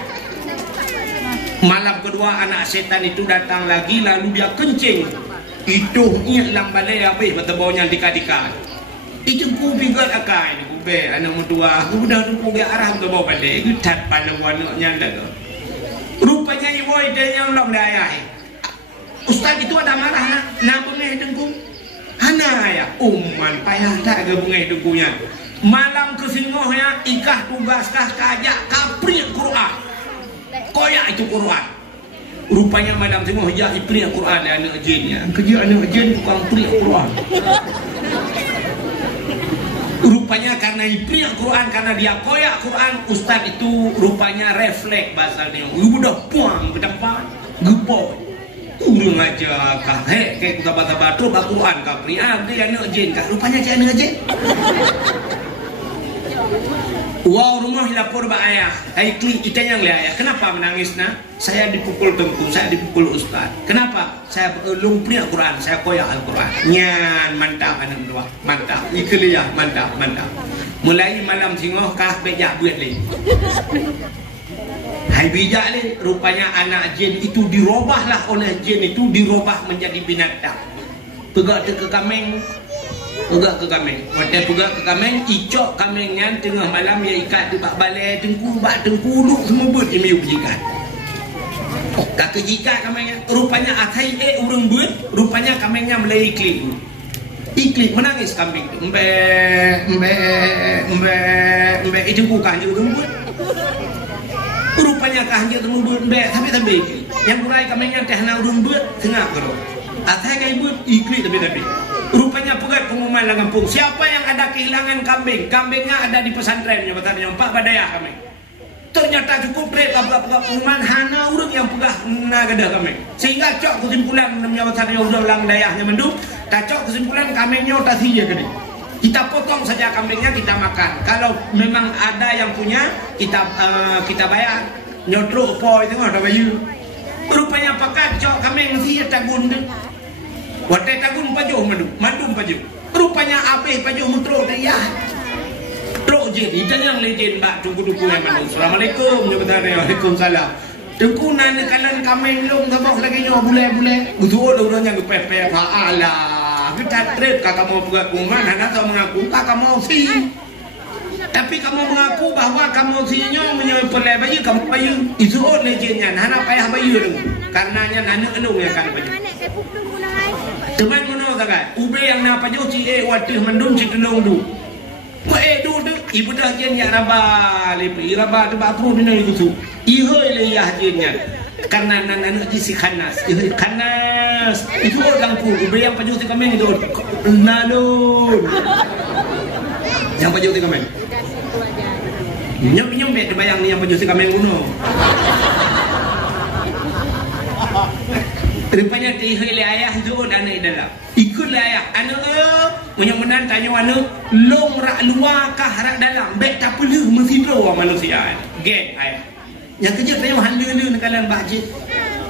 Malam kedua anak setan itu datang lagi lalu dia kencing. Itu ia lam balai habis betebaunya dika-dika. Itu ku bigat akai ni ku be anak mentua. Udah ku ge arah ke bawah balai. Getat palang wanaknya dah. Rupanya ibu dia yang lam daya. Ustaz itu ada marah nak bengeh dengku. Hana ya umman payah tak ke bengeh dengkunya. Malam ke singohnya ikah tugaskah kajak kapri Quran. Koyak itu Quran. Rupanya malam singoh ya ipri Quran anak jinnya. Kerja anak jin bukan pri Quran. Rupanya karena ipri Quran, karena dia koyak Quran, ustaz itu rupanya refleks bahasa dia. Udah puang ke depan, gepok. Urang aja kah kayak kata-kata tu Quran kah pri dia anak jin kah rupanya dia anak jin. Wow, rumah lapor ba ayah. Ai klik itanya le ayah. Kenapa menangis nak? Saya dipukul tengku, saya dipukul ustaz. Kenapa? Saya belum punya Quran, saya koyak Al-Quran. Nyan mantap anak dua. Mantap. Ikliah mantap. Mulai malam singoh kah bejak buat le. Hai bijak le, rupanya anak jin itu dirubahlah oleh jin itu dirubah menjadi binatang. Pegak ke kameng. Pegak ke kameng. Waktu pegak ke kameng, icok kamengnya tengah malam ya ikat di bak balai tengku duk semua beut ini ujikan. Kak kejikat kamengnya, rupanya akai urang beut, rupanya kamengnya mulai iklik menangis kambing. Embe itu bukan juga beut. Rupanya kahnya temu beut tapi iklik. Yang mulai kamengnya teh na urang beut tengah karo. Akai kai beut iklik tapi. Rupanya pegat pengumuman dalam kampung. Siapa yang ada kehilangan kambing? Kambingnya ada di pesantrennya. Bertanya, Pak Badaya kambing. Ternyata cukup rate pegat pengumuman. Hana urut yang pegat nagadah kambing. Sehingga cok kesimpulan namanya bertanya udah ulang dayahnya mendung. Tak cok kesimpulan kambingnya udah tiga gede. Kita potong saja kambingnya kita makan. Kalau memang ada yang punya kita bayar. Nyodro po itu nggak ada bayu. Rupanya pekat cok kambing sih tak gundeng. Waktu tagun pajuh mandum pajuh. Rupanya apeh pajuh mutro dia. Tro jin, itu yang legend mbak tunggu yang mandum. Assalamualaikum, waalaikumsalam. Tunggu nana kalan kami long sabok lagi nyo bule. Betul orangnya gepepe ala. Kita trip kakak mau buat kuman, anak tahu mengaku kakak mau si. Tapi kamu mengaku bahwa kamu sinyo menyebut pelai bayi kamu bayi. Itu legendnya, anak payah bayi dong. karenanya anak elung yang akan baju. Teman mana sangat? Ube yang nak baju si wadah mendung si telung du. Du tu ibu dah jennya rabah lepi rabah tu bapru ni nak itu. Ihoi le ya jennya. Karena anak si khanas, khanas itu orang pun ube yang baju si kami itu nalun. Yang baju si kami. Nyom bet bayang ni yang baju si kami kuno. Rupanya tihoi le ayah tu dan dalam. Ikutlah ayah. Anak mudah-mudahan tanya anak long rak luar kah rak dalam. Bet tak perlu mesti doa manusia. Geng ayah. Yang kerja tanya hala-hala nekalan bajit.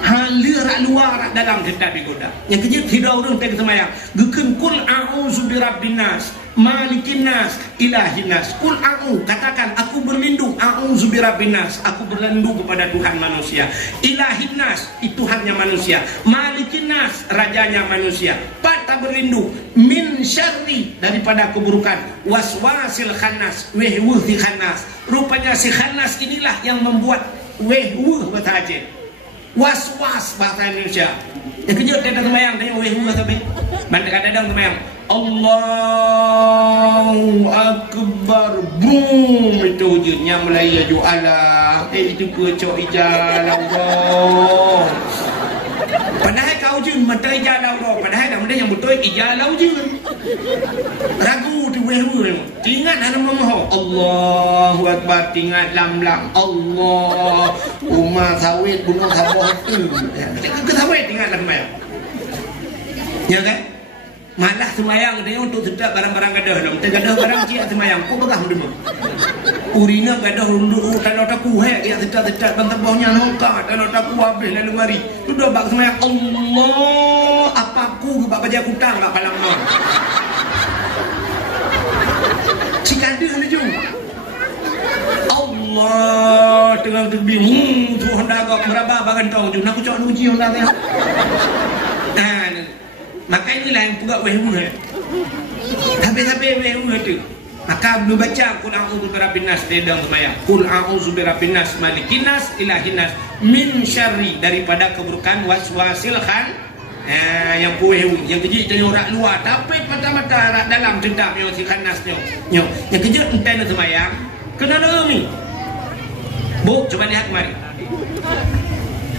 Hala rak luar rak dalam tetap digoda. Yang kerja tidak orang tak semayang. Gekun kul a'udzu birabbin nas, malikin nas, ilahin nas. Kul a'udzu, katakan aku berlindung, a'udzu birabbin nas, aku berlindung kepada Tuhan manusia. Ilahin nas, itu Tuhannya manusia. Malikin nas, rajanya manusia. Patah berlindung min syarri, daripada keburukan. Waswasil khannas, wehwuh si khannas. Rupanya si khannas inilah yang membuat wehwuh bertajir. Was-was bahasa Indonesia. Yang kejut dia dah semayang, tanya weh-weh tapi banyak kadang-kadang semayang Allahu Akbar, boom, itu hujudnya Melayu jualah, itu kecok ijal Allah. Padahal kau jun mata ijal Allah, padahal dah benda yang betul ijal Allah jun. Ragu tu weh-weh. Ingat ada memohon Allahu Akbar, ingat lam-lam Allah rumah sawit bunuh sabah tu. Ke sawit ingat lah semayang. Ya kan? Malah semayang dia untuk sedap barang-barang gadah dalam. Gadah barang cik semayang. Kau begah dulu. Urina gadah rundu tanah taku hek dia sedap-sedap bang tebahnya nokah tanah taku habis lalu mari. Tu dah bak semayang Allah apa aku bak baja kutang kat palang mah. Cik ada ni jom. Allah tengah terbing. Tu hendak kau merabah bagantong jom. Nak aku cak uji hendak dia. Maka inilah yang pugak weh-weh. Habis-habis weh-weh tu. Maka belum baca Qul a'udzu birabbin nas dedang semayang. Qul a'udzu birabbin nas malikin nas ilahin nas min syarri, daripada keburukan waswasil khan. Yang weh-weh, yang kejut tanya orang luar tapi mata-mata rak dalam sedap yang si khanas nyo. Yang kejut entai nak semayang. Kena ada ni. Bu, coba lihat mari.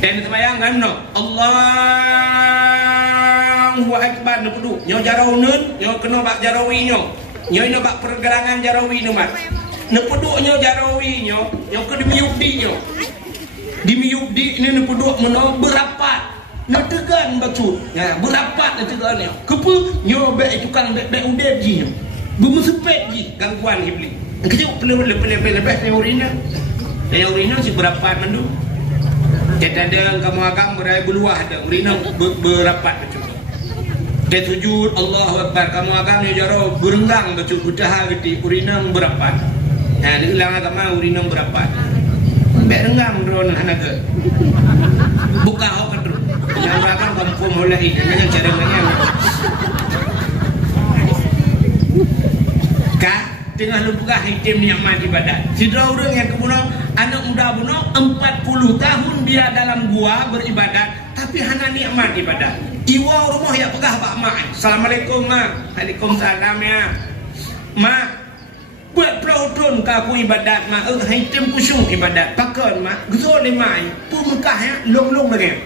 Dan semayang kan no. Allahu Akbar nak duduk. Nyo jarau nun, nyo kena bak jarawi nyo. Nyo ino bak pergelangan jarawi nu mat. Nak duduk nyo jarawi nyo, nyo ke dimiup di nyo. Dimiup di ni nak duduk meno berapat. Nak tegan bacut. Ya, berapat nak tegan nyo. Kepa nyo bek tukang bek udep ji nyo. Bermusepet ji gangguan iblis. Kejut pelebeh yang urina. Yang urina si berapat mendu. Kita ada kamu agam berai beluah ada urina berapat betul. Dia sujud Allahu Akbar kamu agam ni jaro berenggang betul udah gede urina berapat. Nah, dia ulang agama urina berapat. Bek renggang drone hanaga. Buka hok terus. Yang agam kampung mulai dengan cara dengan. Ka tengah lupa hitam nyaman ibadat. Sidra orang yang kemudian anak muda bunuh 40 tahun dia dalam gua beribadat tapi hana nikmat ibadat. Iwa rumah ya pegah pak mak. Assalamualaikum mak. Waalaikumsalam ya. Mak buat pelotron ke aku ibadat mak. Hitam kusung ibadat. Pakai mak. Gusol ni mak. Tu Mekah ya long-long lagi.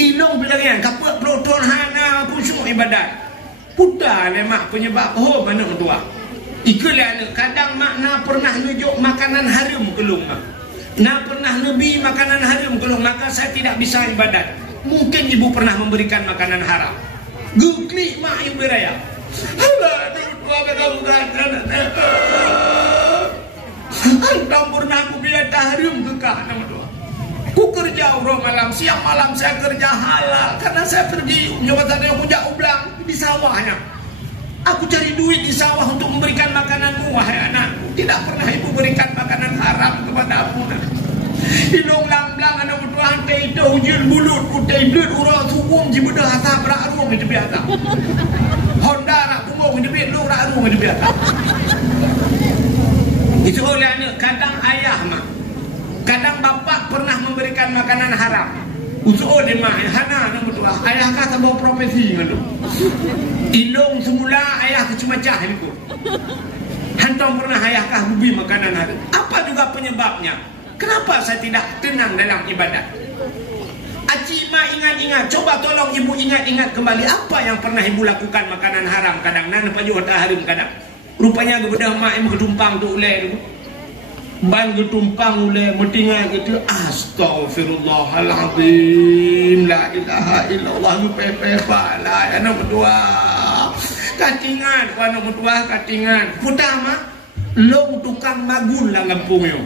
Ilong bila kan kaput pelotron hana kusung ibadat. Putar ni mak penyebab mana tua. Ikulah kadang makna pernah nunjuk makanan haram kelung mak. Nak pernah Nabi makanan haram kelung maka saya tidak bisa ibadat. Mungkin ibu pernah memberikan makanan haram. Gukli mak ibu raya. Allah dua kata bukan. Antam pernah aku bila haram kekah nama dua. Ku kerja urang malam siang malam saya kerja halal karena saya pergi jabatan yang punya ublang di sawahnya. Aku cari duit di sawah untuk memberikan makananmu, wahai anak. Tidak pernah ibu berikan makanan haram kepada aku. Hidung lang-lang anak berdua hantai itu hujul bulut, kutai bulut, urang sukung, jibudah asap rak-rung itu biasa. Honda rak punggung itu biasa, lu rak-rung itu biasa. Itu oleh anak, kadang ayah mak. Kadang bapak pernah memberikan makanan haram. Usuh dia mak hana nama tua. Ayah kata bawa profesi ngalu. Ilung semula ayah kecumacah itu. Hantong pernah ayah kah bubi makanan ada. Apa juga penyebabnya? Kenapa saya tidak tenang dalam ibadat? Acik mak ingat-ingat. Coba tolong ibu ingat-ingat kembali. Apa yang pernah ibu lakukan makanan haram kadang. Nan paju hotel haram kadang. Rupanya kepada mak ibu ketumpang tu ulai tu. Ban ketumpang ulai metingan gitu. Astaghfirullahaladzim. La ilaha illallah. Lu pepe pala. Anak berdua. Katingan. Anak berdua katingan. Pertama. Long tukang magun lah ngampung yo.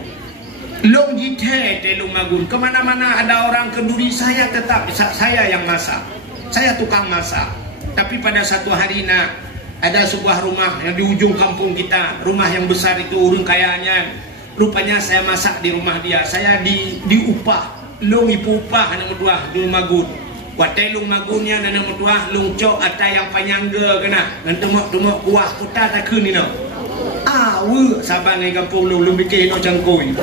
Long jite telung magun. Kemana-mana ada orang kenduri, saya tetap saya yang masak. Saya tukang masak. Tapi pada satu hari nak ada sebuah rumah yang di ujung kampung kita, rumah yang besar itu urang kayanya. Rupanya saya masak di rumah dia. Saya diupah. Long ipu upah anak berdua di magun. Watai lung magunnya anak berdua lung cok ada yang panyangga kena. Dan tumok kuah kuta tak kun ni no. Sabar ni kampung lu bikin no cangkui.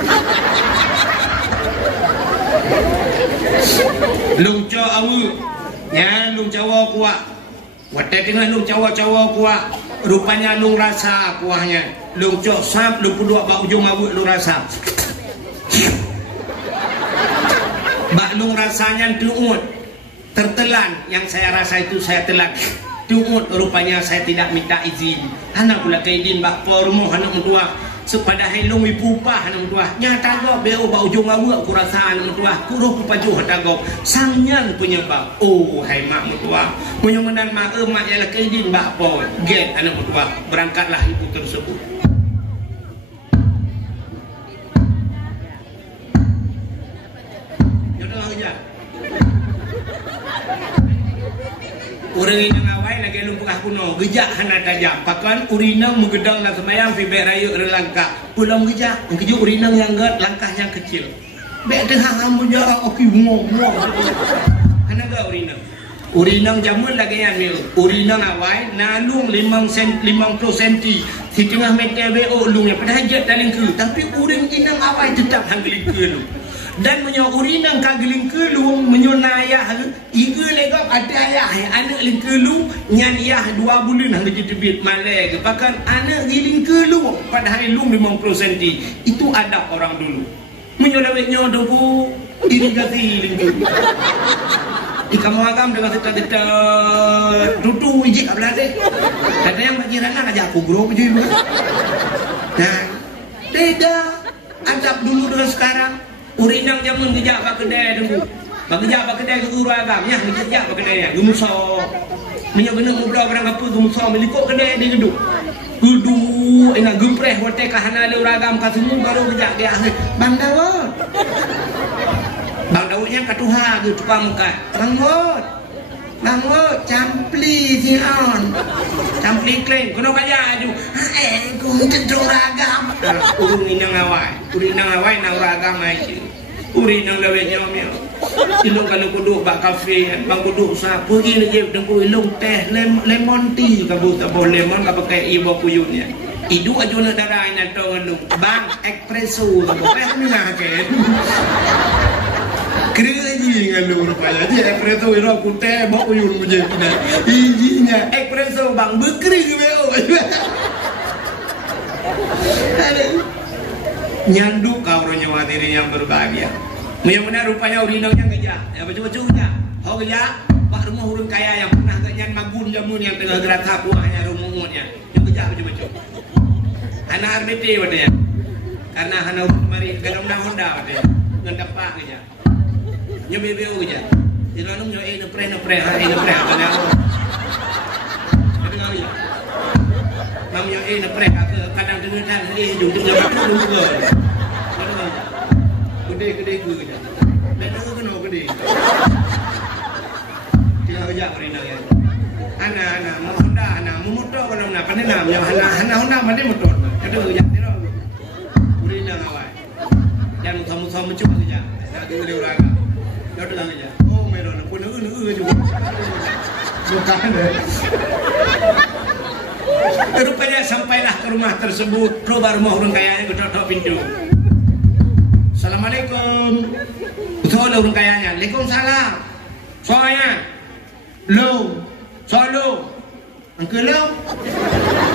Lung cok ya lung cawa kuah. Watai tengah lung cawa kuah. Rupanya lung rasa kuahnya. Lung cok sap lung puduk bak ujung awak lung rasa. Bak lung rasanya tuut. Tertelan yang saya rasa itu saya telan. Tuut rupanya saya tidak minta izin. Anak pula kaidin bak pormo anak mentua. Sepada helung ipupah anak mentua. Nyata gop beo bak ujung awak ku rasa anak mentua. Kuruh ku pajuh hatagop. Sangyan penyebab. Oh hai mak mentua. Menyomendan mak emak ialah kaidin bak por. Get anak mentua. Berangkatlah ibu tersebut. Orang ini ngawai lagi lumpukah kuno gejak hana tajam pakan urinang menggedang dan semayang fi bek raya relangkah pulang gejak keju urinang yang gat langkahnya kecil bek tengah ambunya oki ngomong hana ga urinang jamun lagi yang mil urinang awai nalung 50 cm si tengah meter bo lungnya pada hajat dalam ke tapi uring inang awai tetap hanggeling ke lu dan menyorinang kageling kelung menyonayah iga legap ada ayah anak ling kelung nyan iyah 2 bulan hang jadi bit malai bahkan anak giling kelung pada hari lung 50 cm itu adab orang dulu menyolawetnya dobu irigasi ling kelung ikamu agam dengan kita dudu ijik ablade ada yang bajirana aja aku grow je nah beda adab dulu dengan sekarang. Urinang jamun kejap bak kedai dulu. Bak kejap bak kedai ke guru agamnya, kejap bak kedai ya. Gumuso. Minyak benar ngobrol barang apa gumuso melikok kedai di gedung. Kudu ina gempreh hotel kahana le uragam ka semua baru kejap dia. Bang Dawud. Bang Dawudnya katuha ke tukang muka. Bang Dawud campli si on. Campli klaim kono kaya aju. Ku tentu ragam. Urinang awai nang ragam ai. Urinang lewe nyomyo. Ilung kalau kuduk bak kafe, bang kuduk sa pergi lagi dengku ilung teh lemon tea kabu lemon ka pakai ibu kuyunnya. Idu aja nak darah ina tong lu. Bang espresso kabu teh mina ke. Kerja ngalu rupanya dia espresso iro ku teh bau kuyun muje kena. Ijinya espresso bang bekering beo. Nyanduk kau nyawa diri yang berbahagia. Mudah-mudahan rupanya urinangnya gejak. Ya betul-betul gejak. Oh gejak. Pak rumah urun kaya yang pernah ganyan magun jamun yang tengah gerak buahnya rumungunnya. Yang gejak betul-betul. Anak RBT katanya. Karena anak mari gadang Honda katanya. Ngan dapat gejak. Nya bebeu gejak. Jadi anu nyo nepre katanya. Kadang aja. Namanya nepre kadang dengeran ni jujur dulu ke. Gede ke je. Dan kena gede. Dia ajak berenang ya. Anak mau Honda, anak mau motor kalau nak pandai nak yang anak Honda pandai motor. Ada ajak dia. Berenang awal. Jangan sama-sama cuma saja. Nak dia orang. Dia datang aja. Oh meron pun juga. Bukan. Rupanya sampailah ke rumah tersebut. Keluar rumah orang kayanya ketok pintu. Assalamualaikum. Betul orang kayanya. Waalaikumsalam. Soalnya, lo, solo, angke lo,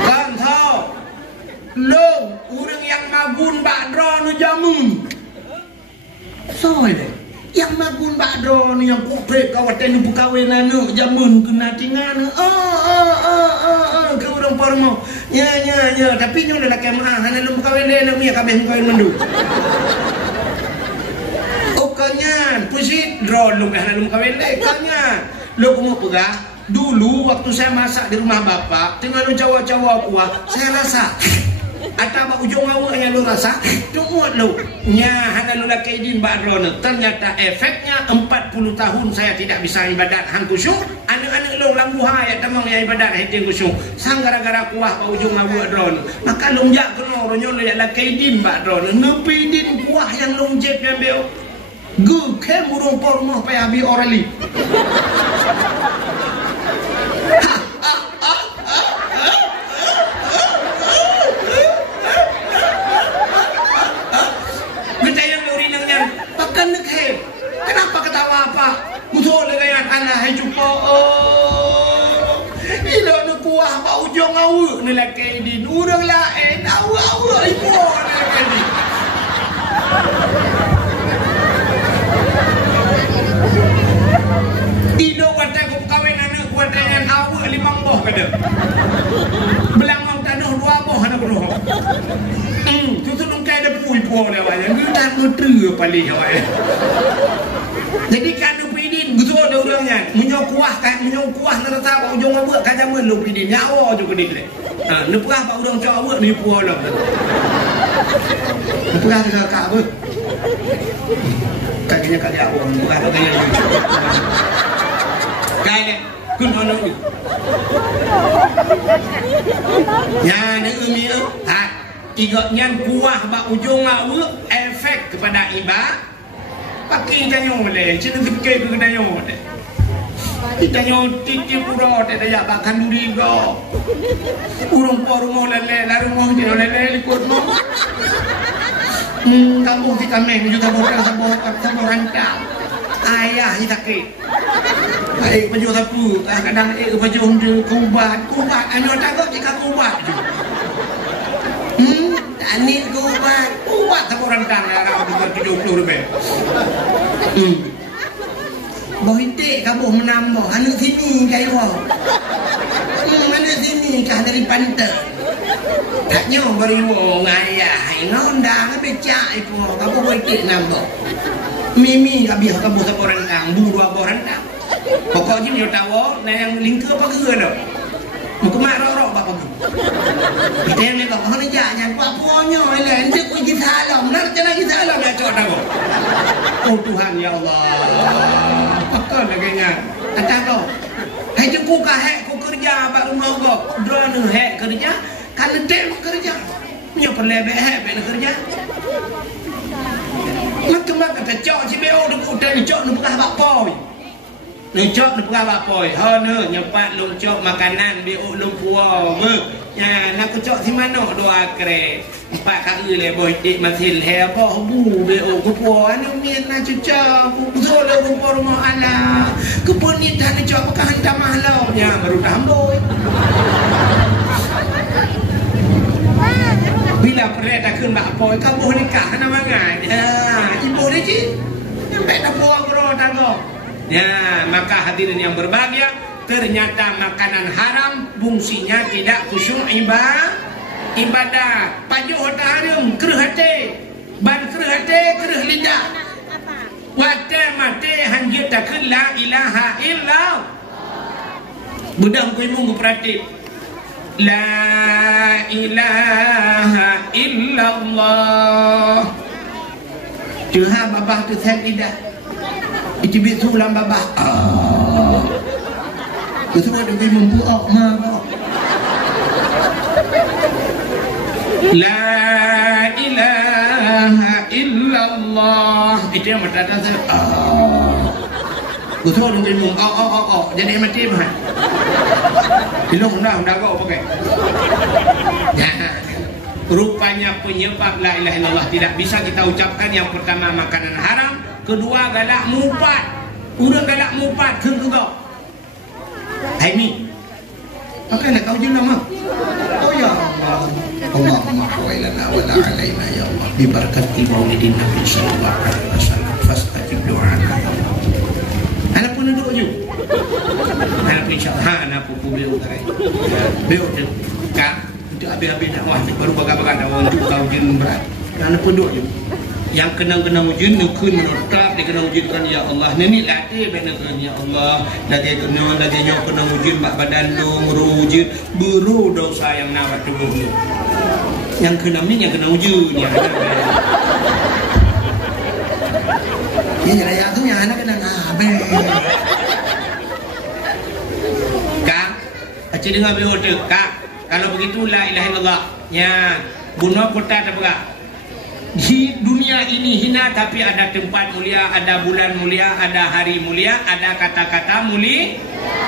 kan tau, lo, orang yang magun bakdro nu jamun. Soalnya, yang magun bakdro nu yang kupret kawaten nu perkawinan nu jamun kena tingan. Ke orang pormo. Ya. Tapi nyo lelaki mah, hana lu perkawinan nu ya kabeh kawin mandu. Kanyan, pusit draw lu kah lu kawin leh kanyan. Lu mau pegah dulu waktu saya masak di rumah bapak, tengah lu cawa-cawa kuah, saya rasa atau ujung awalnya lu rasa, tunggu lu nya hana lu laki din badron. Ternyata efeknya 40 tahun saya tidak bisa ibadat hang kusyuk. Anak-anak lu lambuha ya tamang ya ibadat hiting kusyuk. Sang gara-gara kuah pa ujung awal dron. Maka lu jak kena ronyo lu laki din badron. Ngepi din kuah yang lu jep yang beo. Gu ke murung pormo pa abi orali. Kita yang lurinangnya pakan nak he. Kenapa ketawa apa? Betul dengan anak hai jumpa. Ilo nak kuah pa ujung awu ni laki di urang lain awu ibu ni laki di. Ilo watai ku kawin anak watai dengan awak 5 boh kada. Belang mau tanah 2 boh anak bro. Tu nung kai ada pui-pui dia awak. Ngedan ngetru paling awak. Jadi kan pidin betul ada orangnya. Menyok kuah nerata pak ujung awak kaja melu pidin nyawa juga dik. Ha, ne perah pak urang cak awak ni puah lah. Ne perah ke kak apa? Kakinya kali awak perah kakinya. Kaya kun ono ni. Ya ni umi ha igotnya kuah bak ujung awak efek kepada ibadah. Pakai janyo le, cina fikir ke janyo le. Janyo titi pura te daya bakan duri go. Urung pormo lele, laru mo jeno lele likut mo. Kampung si kameng juga bokal sabo rantau. Ayah ni sakit. Ai baju sapu, kadang baju hunde kubat, anu takut jika kubat. Anin kubat sabo rantau arah 70 lebih. Boh itik kabuh menambah anak sini kai boh. Anak sini kah dari pantai. Taknya beri wong ayah ngondang becak ipo kabuh boh itik nambah. Mimi habis kabuh sabo rantau, 2 boh rantau. Pokoknya ni tahu, nah yang lingkar apa ke dah. Muka mak rok bapak tu. Kita yang ni kau mana jangan buat punya, elok dia pun kita salam, nak jangan kita salam ya cakap tahu. Oh Tuhan ya Allah, apa lagi-nya? Kata kau, hai cukup kah hek kau kerja apa rumah kau? Dua ni hek kerja, kan dem kerja, punya perlebih hek ben kerja. Mak kata cak cibeo tu udah cak tu bukan apa. Cok ni perah bapoi. Ha ne nyepat lung cok makanan bi lung puau me. Ya nak cok si mano 2 kre. 4 kali le boy dik masil he apa bu bi ku puau anu mi na cuca ku zole ku rumah ala. Ku pun ni dah cok ka hantar mahlau nya baru tamboi. Bila perek dah keun bapoi ka boh nikah na mangan. Ibu ni ji. Sampai dah puau gro tago. Ya, maka hadirin yang berbahagia, ternyata makanan haram fungsinya tidak khusyuk ibadah. Pajuk otak harum, kerah hati, ban kerah hati, kerah lidah. Wate mate hanjir takkan la ilaha illallah. Budang ku ibu perhati. La ilaha illallah. Tuhan babah tu saya tidak. Itu bisu lam babah. Itu semua dia membuat mak. La ilaha illallah. Itu yang berkata saya. Betul dia membuat. Jadi mati mah. Dilong dah kau pakai. Rupanya penyebab la ilaha illallah tidak bisa kita ucapkan. Yang pertama makanan haram. kedua galak mupat. Urang galak mupat ke juga. Hai ni. Pakai nak kau je nama. Oh ya Allah. Allahumma hawailana wa la alaina ya Allah. Bi barakati maulidin Nabi sallallahu alaihi wasallam. Fastajib do'ana ya Allah. Anak pun duduk je. Anak pun insya-Allah anak pun beliau tarai. Beliau tu kan untuk habis-habis dakwah baru bagai-bagai dakwah untuk kau jin berat. Anak pun duduk je. Yang kenang-kenang ujun nukun menotap dia kena ujunkan ya Allah nenek latih benar ya Allah lagi nyok kenang ujun bak badan dong rujun buru dosa yang nawat tubuh yang kena ni yang kena ujun ya ini raya tu yang anak kena ngabe kak acik dengar beliau tu kak kalau begitu la ilaha illallah ya bunuh kota tak berapa. Di dunia ini hina tapi ada tempat mulia, ada bulan mulia, ada hari mulia, ada kata-kata mulia,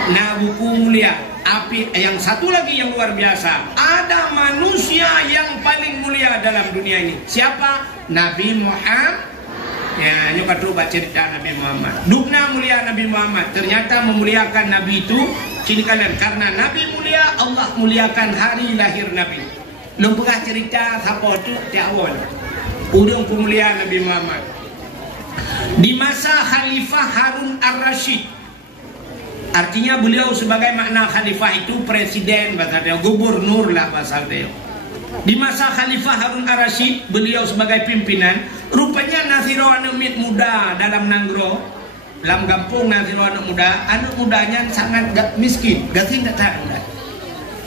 nah buku mulia. Api yang satu lagi yang luar biasa, ada manusia yang paling mulia dalam dunia ini. Siapa? Nabi Muhammad. Ya, ini patut baca cerita Nabi Muhammad. Dukna mulia Nabi Muhammad. Ternyata memuliakan Nabi itu sini kalian karena Nabi mulia, Allah muliakan hari lahir Nabi. Belum pernah cerita siapa tu tiap awal. Udang pemuliaan Nabi Muhammad di masa Khalifah Harun Ar-Rasyid. Artinya beliau sebagai makna khalifah itu presiden bahasa dia, gubernur lah bahasa dia. Di masa Khalifah Harun Ar-Rasyid beliau sebagai pimpinan. Rupanya Nasiro anak muda dalam Nanggro, dalam kampung Nasiro anak mudanya sangat miskin, gating tak tahu.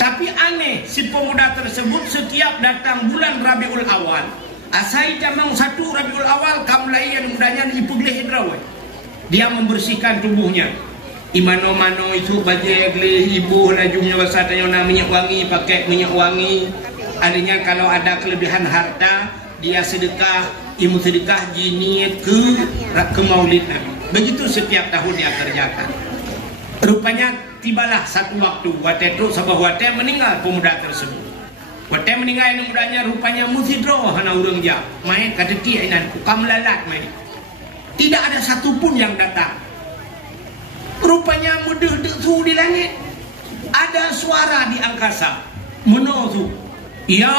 Tapi aneh si pemuda tersebut setiap datang bulan Rabiul Awal asai jamang 1 Rabiul Awal kamulai yang mudanya ipugleh hidrawai. Dia membersihkan tubuhnya. Imano-mano itu bajai ibu najumnya wasatanya minyak wangi, pakai minyak wangi. Adanya kalau ada kelebihan harta, dia sedekah, ilmu sedekah jinit ke maulid Nabi. Begitu setiap tahun dia kerjakan. Rupanya tibalah satu waktu wate tu sabah wate meninggal pemuda tersebut. Wate meninggal ini mudanya rupanya musidro hana urang ja. Mai kadeki ainan kam lalat mai. Tidak ada satupun yang datang. Rupanya mudeh-deh su di langit. Ada suara di angkasa. Meno tu. Ya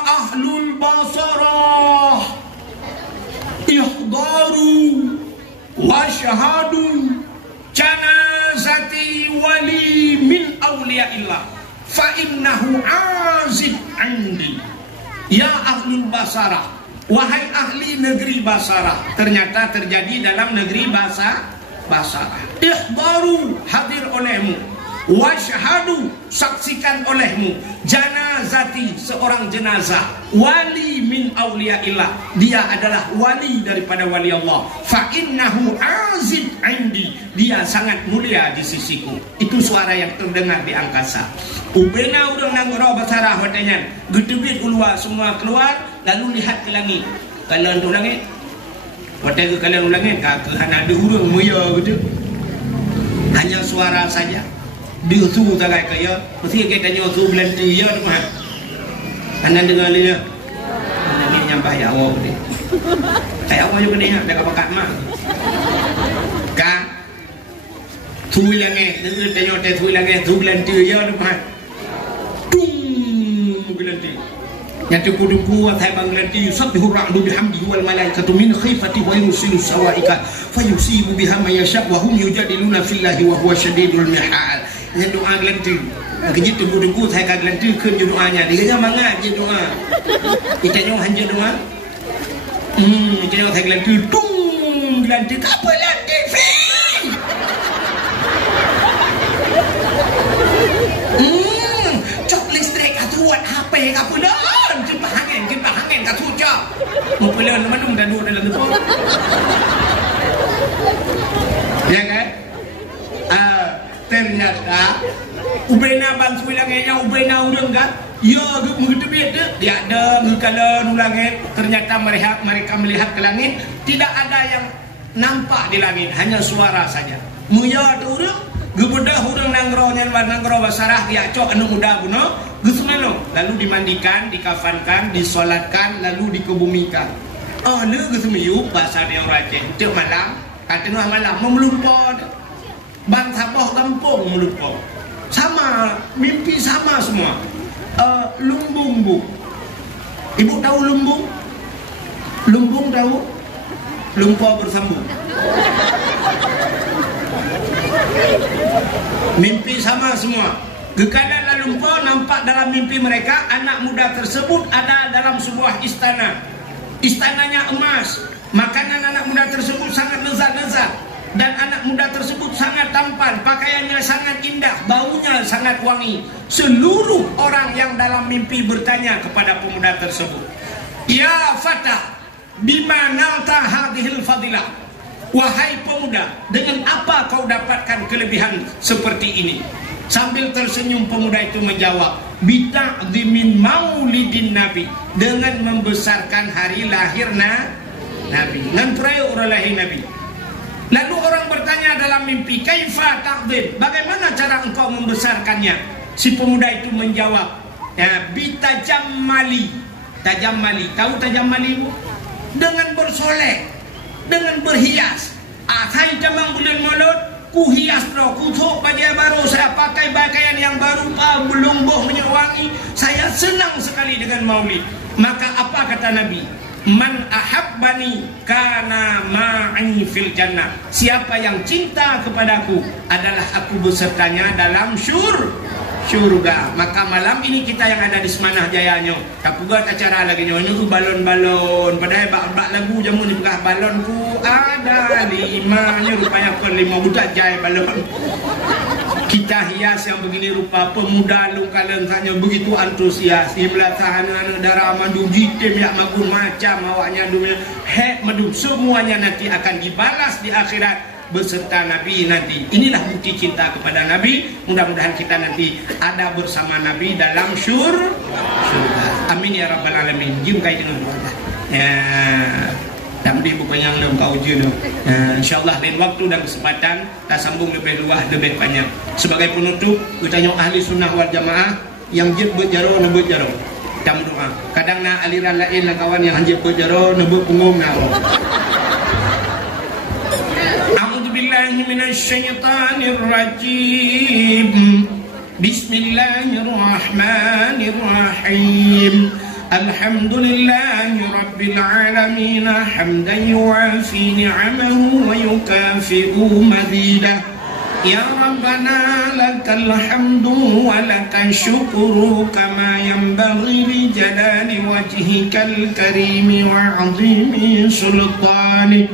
ahlul basarah. Ihdaru wa syahadu janazati wali min awliyaillah. Fa'innahu azib andi. Ya ahlul basarah, wahai ahli negeri Basarah. Ternyata terjadi dalam negeri Basarah. Ihdaru, hadir olehmu. Washhadu, saksikan olehmu. Janazati, seorang jenazah. Wali min awliyaillah, dia adalah wali daripada wali Allah. Fa'innahu azib indi, dia sangat mulia di sisiku. Itu suara yang terdengar di angkasa. Ubena udang Nanggro Basarah watanya. Gedebit ulua semua keluar lalu lihat ke langit. Kalau untuk langit, watanya ke kalian langit, ke hana ada urang muya gitu. Hanya suara saja. Dia su tagai kaya, mesti kita tanya su belanti ya rumah. Anda dengar dia. Anda ni nyampai ya awak ni. Kayak awak juga ni ada kapakat mah. Kan? Su langit, dengar tanya te su langit, su belanti ya rumah. Tung belanti. Yang tuku-tuku atai banglanti yusabbihu ra'du bihamdihi wal malaikatu min khifati wa yursilu sawaika fayusibu biha man yasha wa hum yujadiluna fillahi wa huwa syadidul mihal. Yang doa gelanti. Kerja tuku-tuku saya ka gelanti keun je doanya. Dia mangat je doa. Itanya hanja doa. Itanya saya gelanti tung gelanti tak apa lanti. Cok listrik atuat HP apa dah. Kipas angin kat suca. Mempelon manung dan duduk dalam tempat. Ya kan? Ternyata ubena bantu langitnya ubena urang kan? Ya, gedebit dia ada ngekalan langit. Ternyata mereka melihat ke langit, tidak ada yang nampak di langit, hanya suara saja. Muya tu urang, gebedah urang Nanggro Basarah dia cok anu muda buno. Lalu dimandikan, dikafankan, disolatkan, lalu dikebumikan. Oh, lu ke semiyu bahasa dia orang Aceh. Tiap malam, tengah malam melupa. Bang Sabah kampung melupa. Sama, mimpi sama semua. Lumbung bu. Ibu tahu lumbung? Lumbung tahu? Lumpur bersambung. Mimpi sama semua. Gekadang lumpur nampak dalam mimpi mereka anak muda tersebut ada dalam sebuah istana. Istananya emas. Makanan anak muda tersebut sangat lezat-lezat. Dan anak muda tersebut sangat tampan. Pakaiannya sangat indah. Baunya sangat wangi. Seluruh orang yang dalam mimpi bertanya kepada pemuda tersebut, "Ya Fatah, bima nalta hadhil fadilah?" Wahai pemuda, dengan apa kau dapatkan kelebihan seperti ini? Sambil tersenyum pemuda itu menjawab, "Bita'zimin maulidin Nabi." Dengan membesarkan hari lahir Nabi. Dengan perayaan orang lahir Nabi. Lalu orang bertanya dalam mimpi, "Kaifa ta'zim?" Bagaimana cara engkau membesarkannya? Si pemuda itu menjawab, "Bitajammali." Tajammali, tahu tajammali? Dengan bersolek, dengan berhias. Saya jamang bulan Maulud, ku hias bro, ku tok baju baru, saya pakai pakaian yang baru, belum boh menyewangi. Saya senang sekali dengan Maulid. Maka apa kata Nabi? "Man ahabbani kana ma'i fil jannah." Siapa yang cinta kepadaku adalah aku besertanya dalam syurga. Maka malam ini kita yang ada di Semanah Jayanya tak buat acara lagi nyonya tu balon-balon. Padahal bak lagu jamu ni pegah balon ku ada 5 nya rupanya kon 5 budak jai balon. Kita hias yang begini rupa pemuda lungkalan hanya begitu antusias. Iblatah anak darah madu jitim yak magun macam awaknya dunia. Madu semuanya nanti akan dibalas di akhirat beserta Nabi nanti. Inilah bukti cinta kepada Nabi. Mudah-mudahan kita nanti ada bersama Nabi dalam syurga. Amin ya rabbal alamin. Jom kai dengan Allah. Ya, Damdi bukannya yang kau uji tu. InsyaAllah lain waktu dan kesempatan kita sambung lebih luas, lebih banyak. Sebagai penutup, kita tanya ahli sunnah wal jamaah yang jid berjaro nebut jaro. Kita berdoa. Kadang nak aliran lain lah kawan yang jid berjaro nebut punggung nak. Minasyaitanirrajim. Bismillahirrahmanirrahim. Alhamdulillahi Rabbil Alamin. Hamdan yuafi ni'amahu wa yukafi'u mazidah. Ya Rabbana lakal hamdu wa lakal syukru kama yanbaghi li jalali wajhikal karimi wa 'azimi sultani.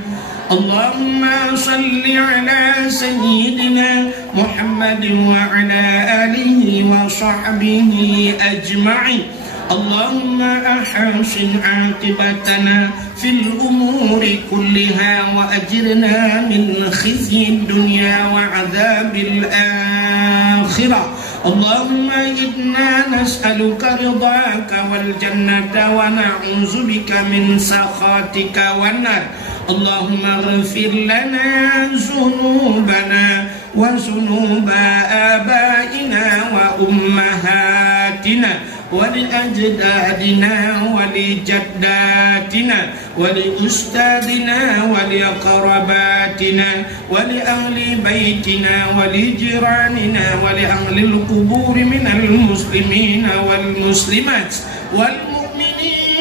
Allahumma salli ala sayyidina Muhammadin wa ala alihi wa sahbihi ajma'in. Allahumma ahsin aqibatana fil umuri kulliha wa ajirna min khizyi dunya wa adzabil akhirah. Allahumma inna nas'aluka ridhaka wal jannata wa na'udzubika min sakhatika wan nar. Allahumma ighfir lana dhunubana wa dhunuba abaina wa ummahatina wa li ajdadina wa li jaddatina wa li ustadina wa li aqrabatina wa li ahli baitina wa li jiranina wa li ahli al-qubur minal muslimina wal muslimat wal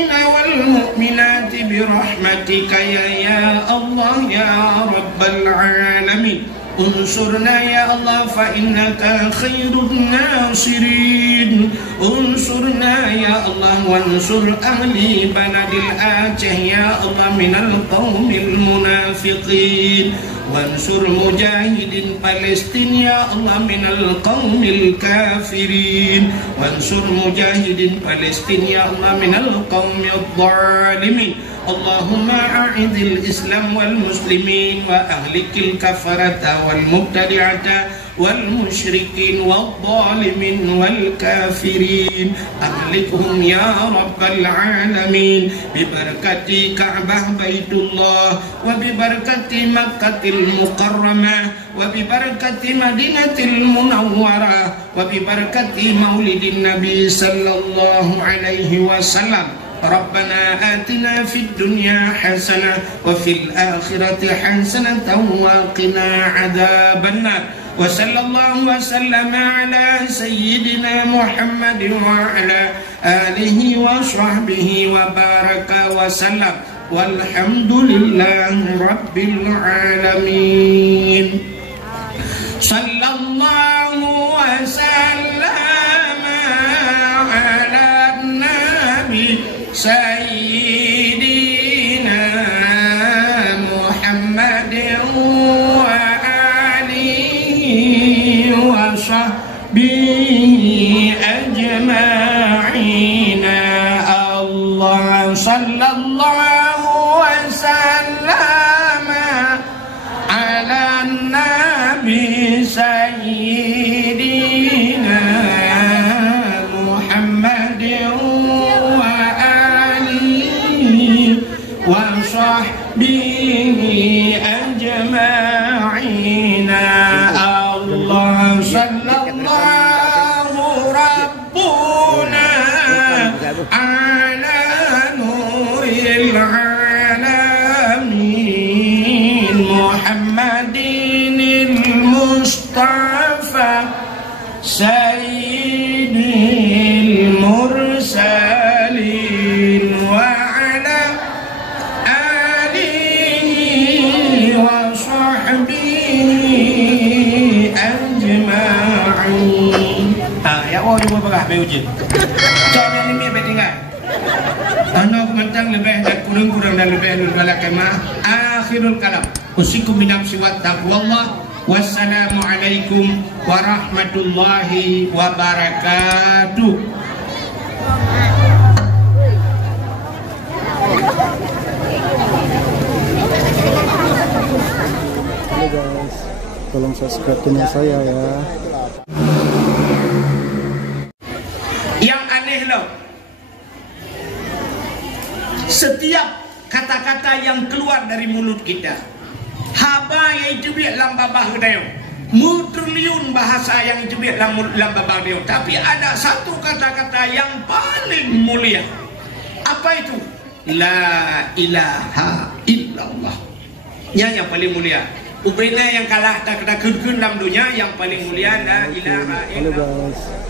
والمؤمنات برحمتك يا الله يا رب العالمين. انصرنا يا الله فإنك خير الناصرين. انصرنا يا الله وانصر أهل بلد الآجه يا الله من القوم المنافقين. وانصر مجاهد فلسطين يا الله من القوم الكافرين. وانصر مجاهد فلسطين يا الله من القوم الظالمين. اللهم أعز الإسلام والمسلمين وأهلك الكفرة والمبتدعة والمشركين والظالمين والكافرين. أهلكهم يا رب العالمين ببركة كعبة بيت الله وببركة مكة المكرمة وببركة مدينة المنورة وببركة مولد النبي صلى الله عليه وسلم. ربنا آتنا في الدنيا حسنة وفي الآخرة حسنة وقنا عذاب النار وصلى الله وسلم على سيدنا محمد وعلى آله وصحبه وبارك وسلم والحمد لله رب العالمين صلى الله وسلم على النبي سيدنا محمد وصحبه أجمعين الله صلى الله وسلم على النبي سيدنا محمد وآله وصحبه أجمعين الله صلى الله ربنا على نور العالمين محمد المصطفى سيد المرسلين وعلى آله وصحبه أجمعين. Ya Allah cuma berah beujin. Jangan ini betingan. Anak mentang lebih dan kurang dan lebih daripada kemah. Akhirul kalam. Usikum minam siwat taqwallah. Wassalamualaikum warahmatullahi wabarakatuh. Halo guys, tolong subscribe channel saya ya. Yang aneh loh, setiap kata-kata yang keluar dari mulut kita, haba yang jubik lam babah dia, mutriliun bahasa yang jubik lam babah dia, tapi ada satu kata-kata yang paling mulia. Apa itu? La ilaha illallah. Yang paling mulia. Ubina yang kalah tak kena kun dalam dunia, yang paling mulia la ilaha illallah.